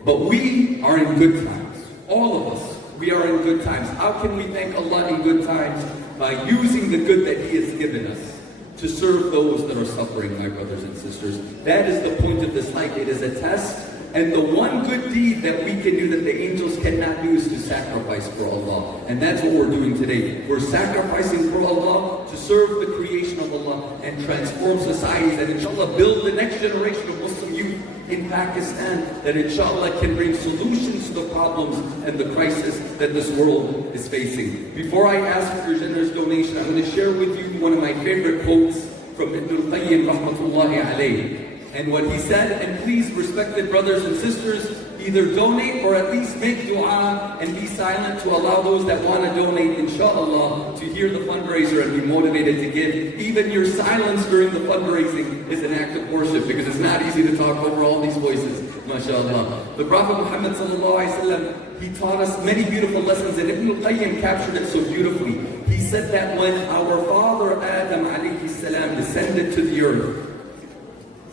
But we are in good times. All of us, we are in good times. How can we thank Allah in good times? By using the good that He has given us to serve those that are suffering, my brothers and sisters. That is the point of this life. It is a test. And the one good deed that we can do that the angels cannot do is to sacrifice for Allah. And that's what we're doing today. We're sacrificing for Allah to serve the creation of Allah and transform societies and inshallah build the next generation of Muslim youth in Pakistan that inshallah can bring solutions to the problems and the crisis that this world is facing. Before I ask for your generous donation, I'm going to share with you one of my favorite quotes from Ibn al-Qayyim rahmatullahi alayhi. And what he said, and please, respected brothers and sisters, either donate or at least make dua and be silent to allow those that want to donate, inshallah, to hear the fundraiser and be motivated to give. Even your silence during the fundraising is an act of worship, because it's not easy to talk over all these voices, mashallah. The Prophet Muhammad sallallahu alaihi wasallam, he taught us many beautiful lessons, and Ibn al-Qayyim captured it so beautifully. He said that when our father Adam alayhi salam descended to the earth,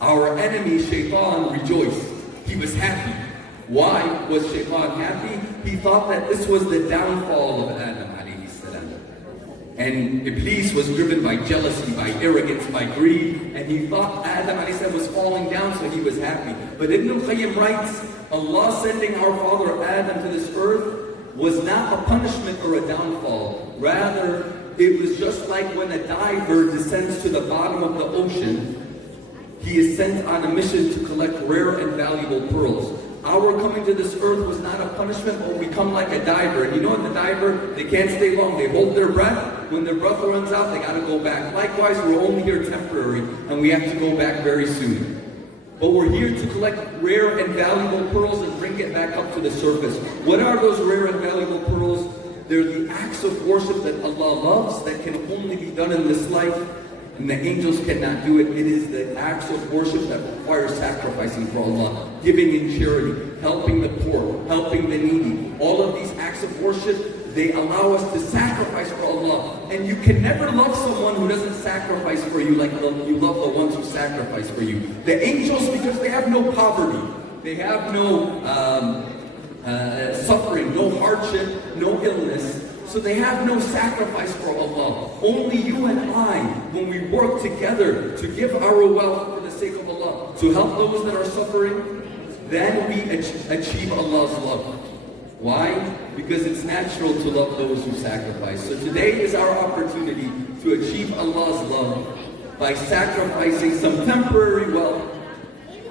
our enemy Shaitan rejoiced. He was happy. Why was Shaitan happy? He thought that this was the downfall of Adam alayhi salam. And Iblis was driven by jealousy, by arrogance, by greed, and he thought Adam alayhi salam was falling down, so he was happy. But Ibn al-Qayyim writes, Allah sending our father Adam to this earth was not a punishment or a downfall. Rather, it was just like when a diver descends to the bottom of the ocean. He is sent on a mission to collect rare and valuable pearls. Our coming to this earth was not a punishment, but we come like a diver. And you know, in the diver, they can't stay long. They hold their breath. When their breath runs out, they got to go back. Likewise, we're only here temporary, and we have to go back very soon. But we're here to collect rare and valuable pearls and bring it back up to the surface. What are those rare and valuable pearls? They're the acts of worship that Allah loves, that can only be done in this life. And the angels cannot do it. It is the acts of worship that require sacrificing for Allah, giving in charity, helping the poor, helping the needy. All of these acts of worship, they allow us to sacrifice for Allah. And you can never love someone who doesn't sacrifice for you like you love the ones who sacrifice for you. The angels, because they have no poverty, they have no suffering, no hardship, no illness. So they have no sacrifice for Allah. Only you and I, when we work together to give our wealth for the sake of Allah, to help those that are suffering, then we achieve Allah's love. Why? Because it's natural to love those who sacrifice. So today is our opportunity to achieve Allah's love by sacrificing some temporary wealth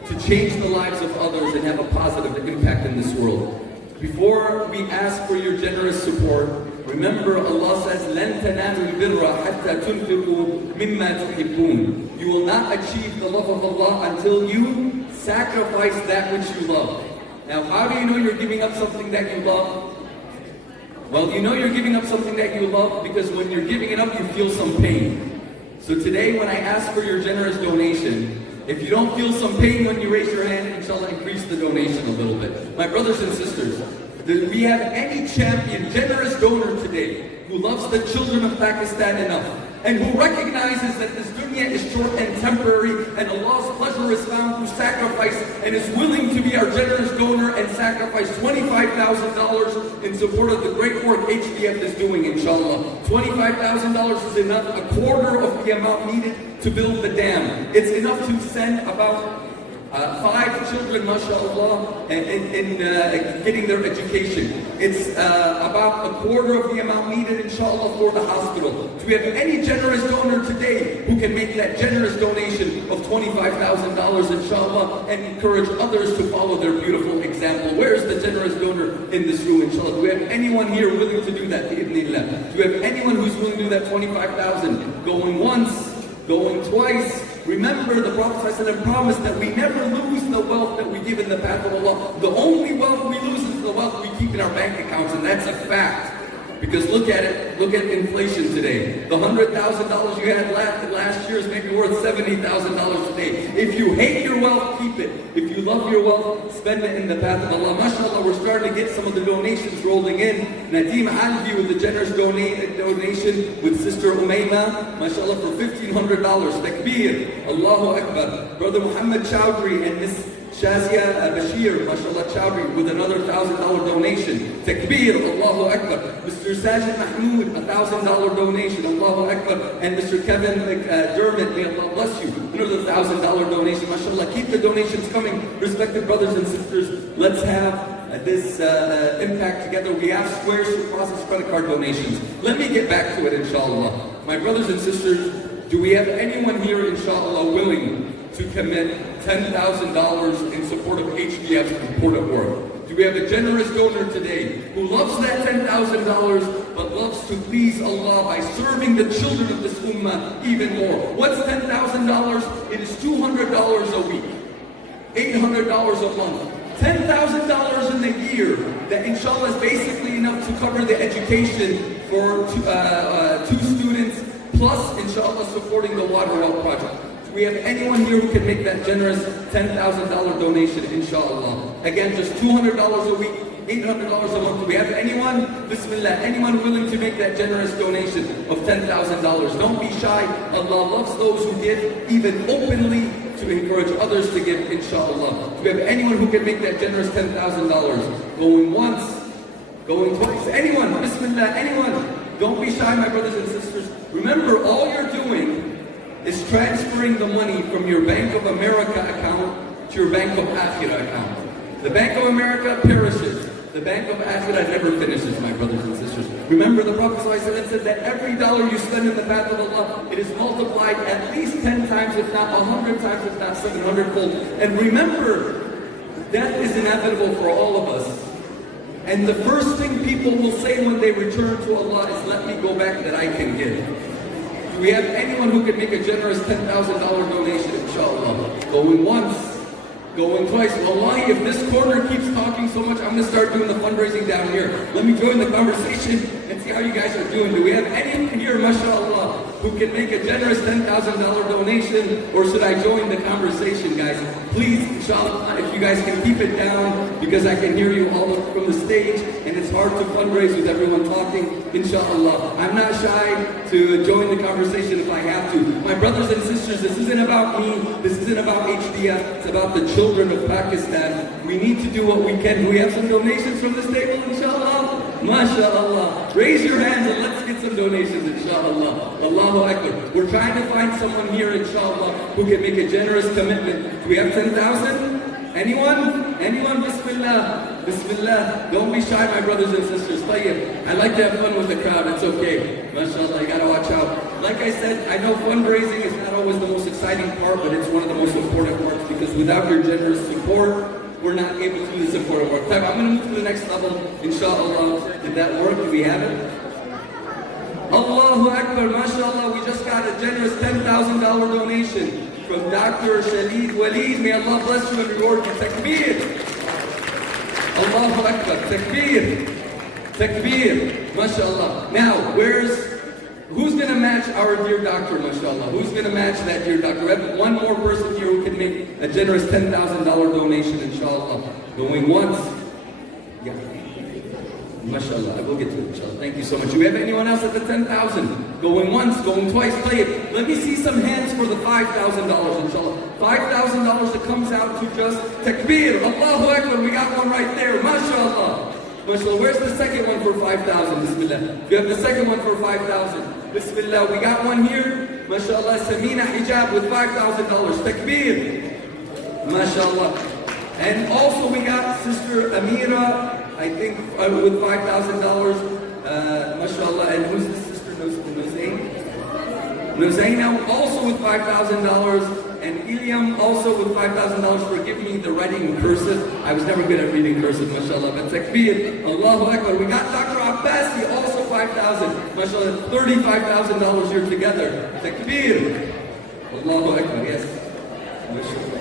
to change the lives of others and have a positive impact in this world. Before we ask for your generous support, remember Allah says, لَن تَنَالُوا الْبِرَّ حَتَّى تُنْفِقُوا مِمَّا تُحِبُّونَ. You will not achieve the love of Allah until you sacrifice that which you love. Now, how do you know you're giving up something that you love? Well, you know you're giving up something that you love because when you're giving it up, you feel some pain. So today, when I ask for your generous donation, if you don't feel some pain when you raise your hand, inshallah, increase the donation a little bit. My brothers and sisters, do we have any champion, generous donor today who loves the children of Pakistan enough and who recognizes that this dunya is short and temporary and Allah's pleasure is found through sacrifice and is willing to be our generous donor and sacrifice $25,000 in support of the great work HDF is doing, inshallah. $25,000 is enough, a quarter of the amount needed to build the dam. It's enough to send about 5 children, mashallah, in getting their education. It's about a quarter of the amount needed, inshallah, for the hospital. Do we have any generous donor today who can make that generous donation of $25,000, inshallah, and encourage others to follow their beautiful example? Where's the generous donor in this room, inshallah? Do we have anyone here willing to do that, bi'idhnillah? Do we have anyone who's willing to do that $25,000? Going once, going twice. Remember, the Prophet ﷺ promised that we never lose the wealth that we give in the path of Allah. The only wealth we lose is the wealth we keep in our bank accounts, and that's a fact. Because look at it, look at inflation today. The $100,000 you had last year is maybe worth $70,000 today. If you hate your wealth, keep it. If you love your wealth, spend it in the path of Allah. MashaAllah, we're starting to get some of the donations rolling in. Nadeem Alvi with the generous donation with Sister Umayma, MashaAllah, for $1,500. Takbir, Allahu Akbar. Brother Muhammad Chowdhury and Miss Shazia Bashir, mashallah, Chowdhury, with another $1,000 donation. Takbir, Allahu Akbar. Mr. Sajid Mahmood, $1,000 donation, Allahu Akbar. And Mr. Kevin Dermot, may Allah bless you, another $1,000 donation, mashallah. Keep the donations coming, respected brothers and sisters. Let's have this impact together. We have squares to process credit card donations. Let me get back to it, inshallah. My brothers and sisters, do we have anyone here, inshallah, willing to commit $10,000 in support of HDF's important work? Do we have a generous donor today who loves that $10,000 but loves to please Allah by serving the children of this ummah even more? What's $10,000? It is $200 a week, $800 a month, $10,000 in a year. That inshallah is basically enough to cover the education for two students, plus inshallah supporting the water well project. Do we have anyone here who can make that generous $10,000 donation, inshallah? Again, just $200 a week, $800 a month. Do we have anyone? Bismillah. Anyone willing to make that generous donation of $10,000? Don't be shy. Allah loves those who give, even openly, to encourage others to give, inshallah. Do we have anyone who can make that generous $10,000? Going once, going twice. Anyone? Bismillah. Anyone? Don't be shy, my brothers and sisters. Remember, all you're doing is transferring the money from your Bank of America account to your Bank of Akhirah account. The Bank of America perishes. The Bank of Akhirah never finishes, my brothers and sisters. Remember, the Prophet ﷺ said that every dollar you spend in the path of Allah, it is multiplied at least 10 times, if not 100 times, if not 700-fold. And remember, death is inevitable for all of us. And the first thing people will say when they return to Allah is, let me go back that I can give. Do we have anyone who can make a generous $10,000 donation, inshallah? Going once, going twice. Wallahi, if this corner keeps talking so much, I'm going to start doing the fundraising down here. Let me join the conversation and see how you guys are doing. Do we have anyone here, mashallah, who can make a generous $10,000 donation? Or should I join the conversation, guys? Please, inshallah, if you guys can keep it down, because I can hear you all from the stage, and it's hard to fundraise with everyone talking, inshallah. I'm not shy to join the conversation if I have to. My brothers and sisters, this isn't about me, this isn't about HDF, it's about the children of Pakistan. We need to do what we can. Do we have some donations from this table, inshallah? MashaAllah. Raise your hands and let's get some donations, inshallah. Allahu Akbar. We're trying to find someone here, inshallah, who can make a generous commitment. Do we have 10,000? Anyone? Anyone? Bismillah. Bismillah. Don't be shy, my brothers and sisters. Tayyib. I like to have fun with the crowd. It's okay. MashaAllah, you gotta watch out. Like I said, I know fundraising is not always the most exciting part, but it's one of the most important parts, because without your generous support, we're not able to do this important work. I'm going to move to the next level, inshallah. Did that work? Do we have it? Allahu Akbar, mashallah. We just got a generous $10,000 donation from Dr. Shalid Waleed. May Allah bless you and reward you. Takbir. Allahu Akbar. Takbir. Takbir. Mashallah. Now, who's going to match our dear doctor, mashallah? Who's going to match that dear doctor? We have one more person here who can make a generous $10,000 donation, inshallah. Going once? Yeah. Mashallah. I will get to it, inshallah. Thank you so much. Do we have anyone else at the 10,000? Going once, going twice, play it. Let me see some hands for the $5,000, inshallah. $5,000 that comes out to just takbir. Allahu Akbar. We got one right there. Mashallah. Mashallah. Where's the second one for 5,000? Bismillah. We have the second one for 5,000. Bismillah. We got one here. Mashallah. Samina Hijab with $5,000. Takbir. Mashallah. And also we got Sister Amira, I think, with $5,000. Mashallah. And who's this sister? Nuzaina also with $5,000. And Ilyam also with $5,000 for giving me the writing in cursive. I was never good at reading cursive, mashallah. But takbir, Allahu Akbar. We got Dr. Abbasi, also $5,000. Mashallah, $35,000 here together. Takbir. Allahu Akbar, yes. Mashallah.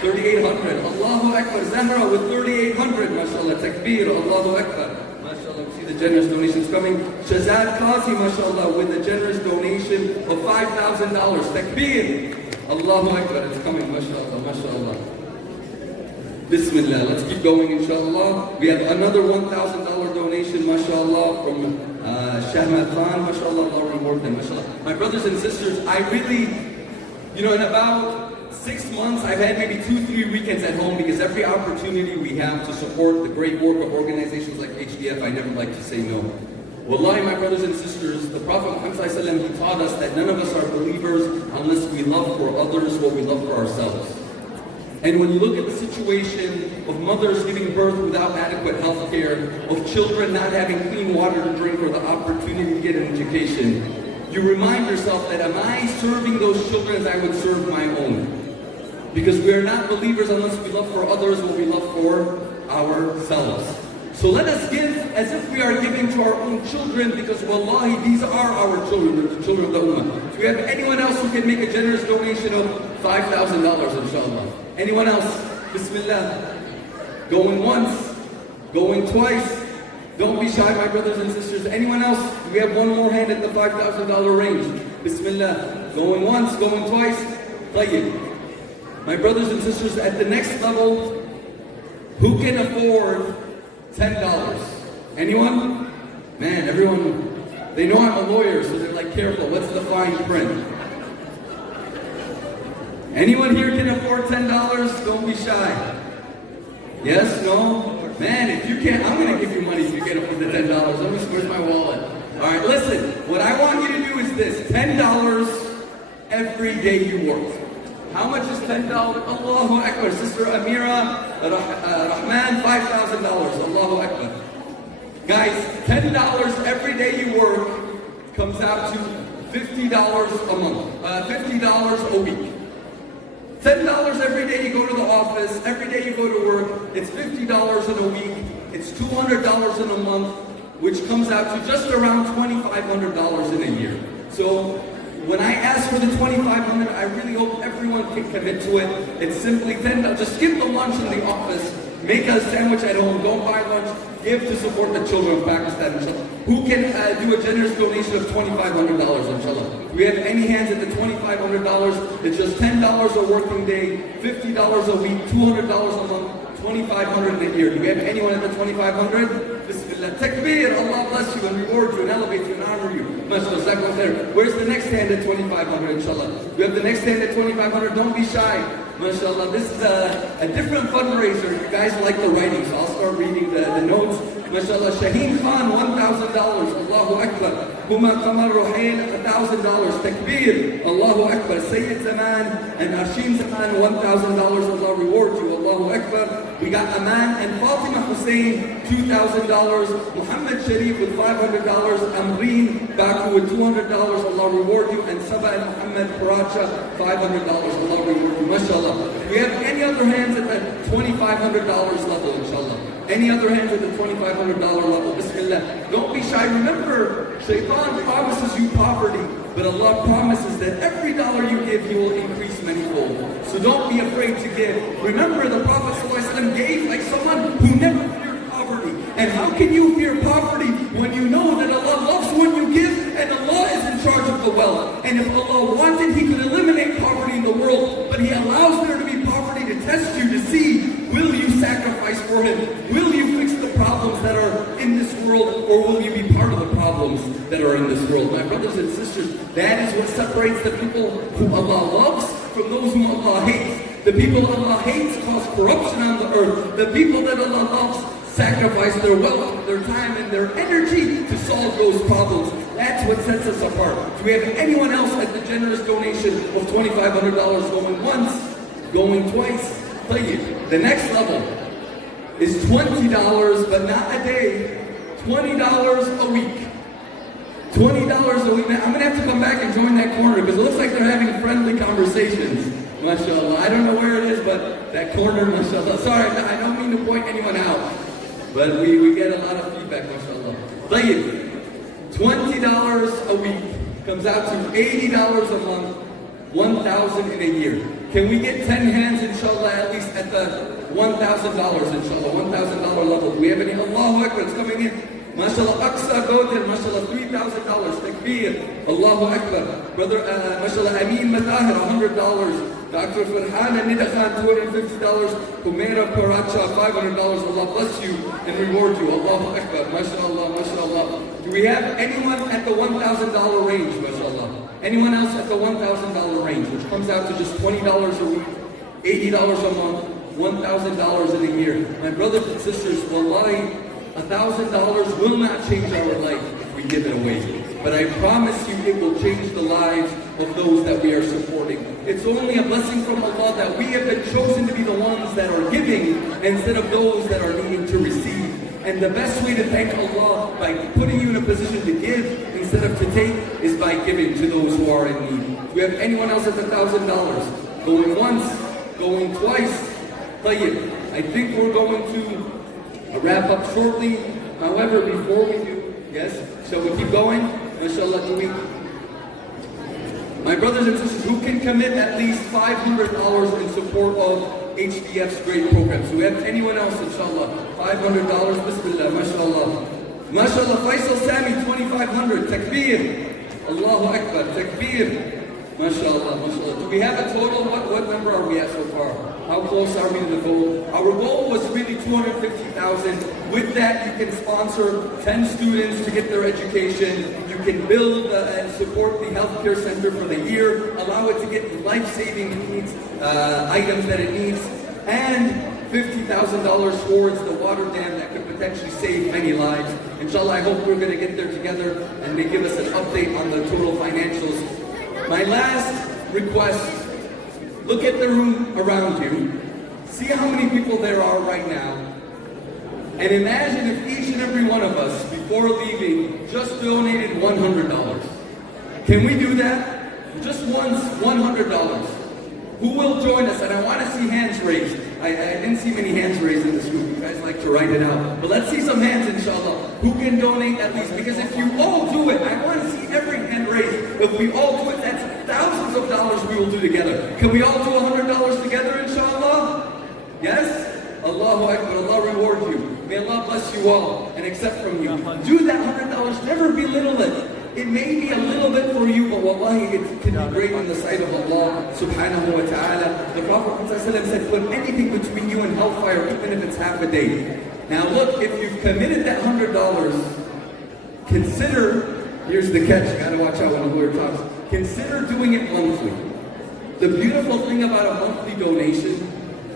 3,800. Allahu Akbar. Zahra with 3,800. Mashallah. Takbir. Allahu Akbar. MashaAllah, we see the generous donations coming. Shazad Qazi, mashallah, with a generous donation of $5,000. Takbir. Allahu Akbar, it's coming, mashallah, mashallah. Bismillah, let's keep going, inshallah. We have another $1,000 donation, mashallah, from Shahmad Khan, mashallah, Allah reward them, mashallah. My brothers and sisters, I really, in about 6 months, I've had maybe 2-3 weekends at home, because every opportunity we have to support the great work of organizations like HDF, I never like to say no. Wallahi, my brothers and sisters, the Prophet Muhammad ﷺ, he taught us that none of us are believers unless we love for others what we love for ourselves. And when you look at the situation of mothers giving birth without adequate health care, of children not having clean water to drink or the opportunity to get an education, you remind yourself that, am I serving those children as I would serve my own? Because we are not believers unless we love for others what we love for ourselves. So let us give as if we are giving to our own children, because wallahi, these are our children, the children of the Ummah. Do we have anyone else who can make a generous donation of $5,000, inshallah? Anyone else? Bismillah. Going once, going twice. Don't be shy, my brothers and sisters. Anyone else? We have one more hand at the $5,000 range. Bismillah. Going once, going twice. Tayyib. My brothers and sisters, at the next level, who can afford $10? Anyone? Man, everyone, they know I'm a lawyer, so they're like, careful, what's the fine print? Anyone here can afford $10? Don't be shy. Yes? No? Man, if you can't, I'm going to give you money if you can afford the $10. Where's my wallet? All right, listen. What I want you to do is this. $10 every day you work. How much is $10? Allahu Akbar. Sister Amira Rahman, $5,000. Allahu Akbar. Guys, $10 every day you work comes out to $50 a month. $50 a week. $10 every day you go to the office, every day you go to work, it's $50 in a week, it's $200 in a month, which comes out to just around $2,500 in a year. So when I ask for the $2,500, I really hope everyone can commit to it. It's simply $10. Just skip the lunch in the office, make a sandwich at home, don't buy lunch, give to support the children of Pakistan, inshallah. Who can do a generous donation of $2,500, inshallah? Do we have any hands at the $2,500? It's just $10 a working day, $50 a week, $200 a month, $2,500 in a year. Do we have anyone at the $2,500? Bismillah. Takbir, Allah bless you and reward you and elevate you and honor you. MashaAllah, Jazakallah khair. Where's the next hand at $2,500, inshallah? We have the next hand at $2,500. Don't be shy. MashaAllah, this is a different fundraiser. You guys like the writing, so I'll start reading the notes. MashaAllah, Shaheen Khan, $1,000. Allahu Akbar. Huma Qamar Ruhail, $1,000. Takbir. Allahu Akbar. Sayyid Zaman and Arshin Zaman, $1,000. Allah reward you. Allahu Akbar. We got Aman and Fatima Hussein, $2,000. Muhammad Sharif with $500. Amreen Baku with $200. Allah reward you. And Saba and Muhammad Paracha, $500. Allah reward you. MashaAllah. Do we have any other hands at the $2,500 level, inshallah? Any other hands at the $2,500 level? Bismillah. Don't be shy. Remember, Shaitan promises you poverty, but Allah promises that every dollar you give, He will increase manyfold. So don't be afraid to give. Remember, the Prophet ﷺ gave like someone who never feared poverty. And how can you fear poverty when you know that Allah loves when you give and Allah is in charge of the wealth? And if Allah wanted, He could eliminate poverty in the world, but He allows there to be poverty to test you, to see, will you sacrifice for Him? Will you fix the problems that are in this world, or will you be part of the problems that are in this world? My brothers and sisters, that is what separates the people who Allah loves from those whom Allah hates. The people Allah hates cause corruption on the earth. The people that Allah loves sacrifice their wealth, their time, and their energy to solve those problems. That's what sets us apart. Do we have anyone else at the generous donation of $2,500 going once, going twice? The next level is $20, but not a day, $20 a week. $20 a week. Now, I'm going to have to come back and join that corner because it looks like they're having friendly conversations. MashaAllah. I don't know where it is, but that corner, MashaAllah. Sorry, I don't mean to point anyone out, but we get a lot of feedback, MashaAllah. $20 a week comes out to $80 a month, $1,000 in a year. Can we get 10 hands, inshallah, at least at the $1,000, inshallah, $1,000 level? Do we have any? Allahu Akbar, it's coming in. MashaAllah, Aqsa Godir, MashaAllah, $3,000. Takbir. Allahu Akbar. Brother, MashaAllah, Amin Matahir, $100. Dr. Farhana Nida Khan, $250. Humaira Paracha, $500. Allah bless you and reward you. Allahu Akbar. MashaAllah, MashaAllah. Do we have anyone at the $1,000 range, MashaAllah? Anyone else at the $1,000 range, which comes out to just $20 a week, $80 a month, $1,000 in a year? My brothers and sisters, wallahi, $1,000 will not change our life if we give it away. But I promise you it will change the lives of those that we are supporting. It's only a blessing from Allah that we have been chosen to be the ones that are giving instead of those that are needing to receive. And the best way to thank Allah by putting you in a position to give instead of to take is by giving to those who are in need. Do we have anyone else at the $1,000? Going once, going twice. طيب, I think we're going to wrap up shortly. However, before we do, yes, shall we keep going? MashaAllah, do we? My brothers and sisters, who can commit at least $500 in support of HDF's great programs? Do we have anyone else, inshallah? $500, Bismillah, MashaAllah. MashaAllah, Faisal Sami, $2,500, Takbir. Allahu Akbar, Takbir. MashaAllah, MashaAllah. Do we have a total? What number are we at so far? How close are we to the goal? Our goal was really 250,000. With that, you can sponsor 10 students to get their education. You can build and support the healthcare center for the year, allow it to get life-saving needs, items that it needs, and $50,000 towards the water dam that could potentially save many lives. Inshallah, I hope we're going to get there together and they give us an update on the total financials. My last request, look at the room around you, see how many people there are right now, and imagine if each and every one of us, before leaving, just donated $100. Can we do that? Just once, $100. Who will join us? And I want to see hands raised. I didn't see many hands raised in this room. You guys like to write it out. But let's see some hands, inshallah. Who can donate at least? Because if you all do it, I want to see every hand raised. If we all do it, that's thousands of dollars we will do together. Can we all do $100 together, inshallah? Yes? Allahu Akbar, Allah reward you. May Allah bless you all and accept from you. Do that $100, never belittle it. It may be a little bit for you, but wallahi, it can be great in the sight of Allah subhanahu wa ta'ala. The Prophet said, put anything between you and hellfire, even if it's half a day. Now look, if you've committed that $100, consider, here's the catch, you gotta watch out when a lawyer talks, consider doing it monthly. The beautiful thing about a monthly donation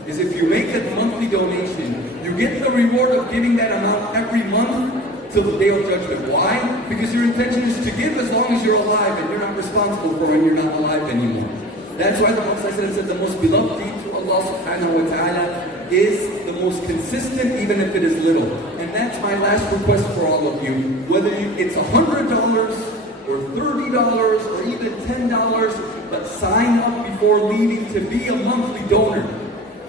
is if you make a monthly donation, you get the reward of giving that amount every month till the day of judgment. Why? Because your intention is to give as long as you're alive, and you're not responsible for when you're not alive anymore. That's why the Prophet said the most beloved deed to Allah subhanahu wa ta'ala is the most consistent, even if it is little. And that's my last request for all of you. Whether it's $100 or $30 or even $10, but sign up before leaving to be a monthly donor.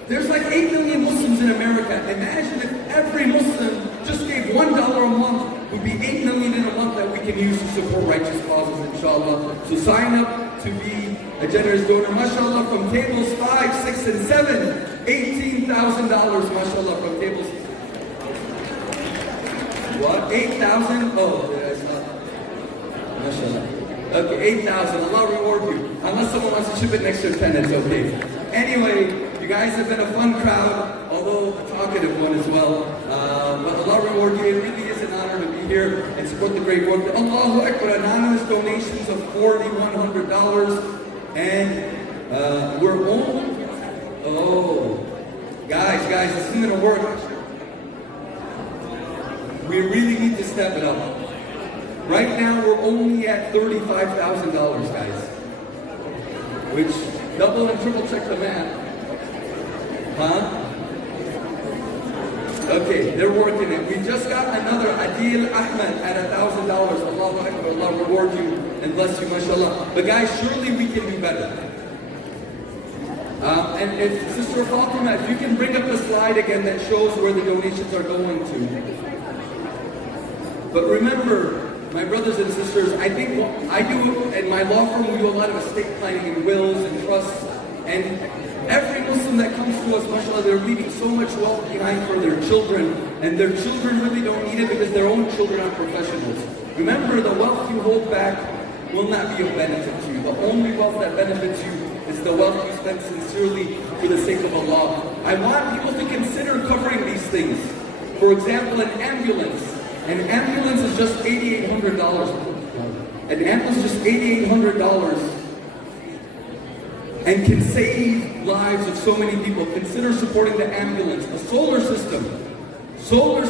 There's like 8 million Muslims in America. Imagine if every Muslim just gave $1 a month, would be 8 million in a month that we can use to support righteous causes, inshallah. So sign up to be a generous donor. MashaAllah, from tables 5, 6, and 7, $18,000, MashaAllah, from tables. What? 8,000? Oh, that's not. MashaAllah. Okay, 8,000. Allah reward you. Unless someone wants to ship it next to 10, it's okay. Anyway, you guys have been a fun crowd, although a talkative one as well. But Allah reward you. It really is an honor to be here and support the great work. Allahu Akbar, anonymous donations of $4,100. And we're only, guys, this isn't gonna work. We really need to step it up. Right now, we're only at $35,000, guys. Which, double and triple check the math. Huh? Okay, they're working it. We just got another Adil Ahmed at $1,000. Allahu Akbar, Allah reward you and bless you, mashallah. But guys, surely we can do better. And if Sister Fatima, if you can bring up the slide again that shows where the donations are going to. But remember, my brothers and sisters, I think I do, in my law firm, we do a lot of estate planning and wills and trusts. And every Muslim that comes to us, mashallah, they're leaving so much wealth behind for their children. And their children really don't need it because their own children are professionals. Remember, the wealth you hold back will not be of benefit to you. The only wealth that benefits you is the wealth you spend sincerely for the sake of Allah. I want people to consider covering these things. For example, an ambulance. An ambulance is just $8,800. An ambulance is just $8,800 and can save lives of so many people. Consider supporting the ambulance. A solar system for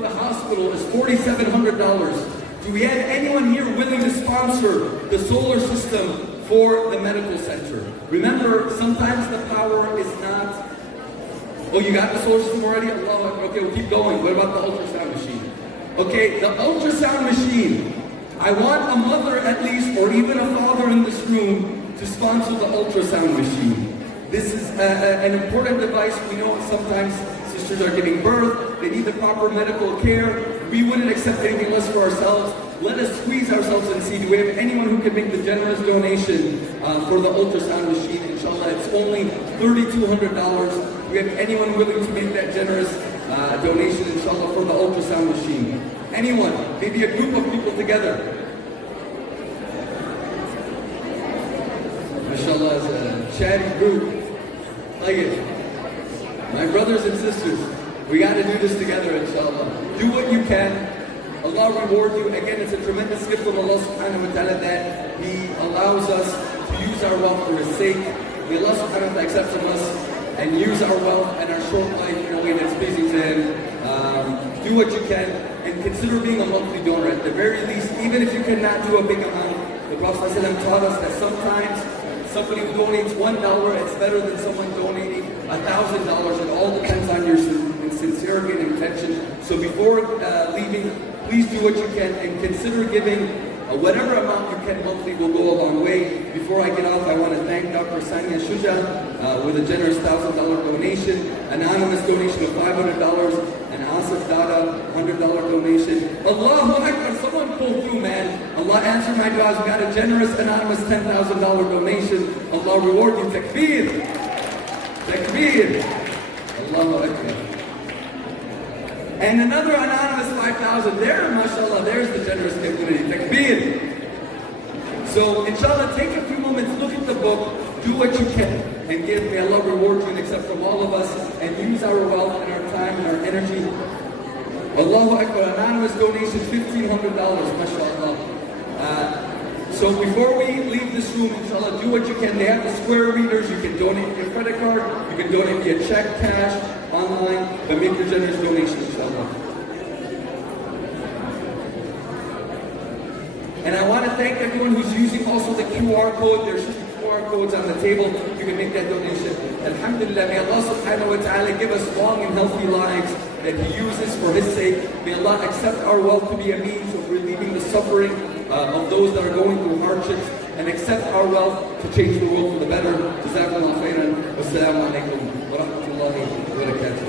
the hospital is $4,700. Do we have anyone here willing to sponsor the solar system for the medical center? Remember, sometimes the power is not... Oh, you got the solar system already? Okay, we'll keep going. What about the ultrasound machine? Okay, the ultrasound machine. I want a mother at least, or even a father in this room, to sponsor the ultrasound machine. This is an important device. We know sometimes sisters are giving birth, they need the proper medical care. We wouldn't accept anything less for ourselves. Let us squeeze ourselves and see, do we have anyone who can make the generous donation for the ultrasound machine? Inshallah, it's only $3,200. Do we have anyone willing to make that generous donation, inshallah, for the ultrasound machine? Anyone? Maybe a group of people together. Mashallah, is a chatty group. Like it. My brothers and sisters, we got to do this together, inshallah. Do what you can. Allah reward you. Again, it's a tremendous gift from Allah subhanahu wa ta'ala that He allows us to use our wealth for His sake. May Allah subhanahu wa ta'ala accept from us and use our wealth and our short life in a way that's pleasing to Him. Do what you can and consider being a monthly donor. At the very least, even if you cannot do a big amount, the Prophet ﷺ taught us that sometimes somebody who donates $1, it's better than someone donating $1,000. It all depends on your sincerity and intention. So before leaving, please do what you can and consider giving whatever amount you can monthly will go a long way. Before I get off, I want to thank Dr. Sania Shuja with a generous $1,000 donation, anonymous donation of $500, and Asif Dada $100 donation. Allahu Akbar, someone pulled through, man. Allah answered my du'as. We got a generous anonymous $10,000 donation. Allah reward you. Takbir. Takbir. Allahu Akbar. And another anonymous 5,000. There, mashallah, there's the generous community. Takbir. So, inshallah, take a few moments, look at the book, do what you can, and give. May Allah reward you and accept from all of us, and use our wealth and our time and our energy. Allahu Akbar, anonymous donation, $1,500, mashallah. So before we leave this room, inshallah, do what you can. They have the square readers. You can donate your credit card. You can donate via check, cash, online, but make your generous donation, inshallah. And I want to thank everyone who's using also the QR code. There should be QR codes on the table. You can make that donation. Alhamdulillah, may Allah subhanahu wa ta'ala give us long and healthy lives that He uses for His sake. May Allah accept our wealth to be a means of relieving the suffering of those that are going through hardships, and accept our wealth to change the world for the better. Jazakumullah khairan. Wassalamu alaikum wa rahmatullahi wa barakatuh.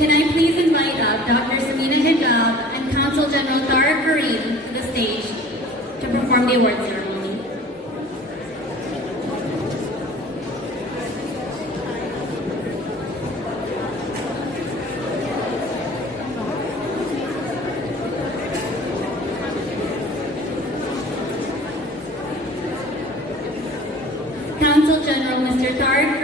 Can I please invite up Dr. Samina Hijab and Consul General Tariq Kareem to the stage to perform the award ceremony. Consul General Mr. Tariq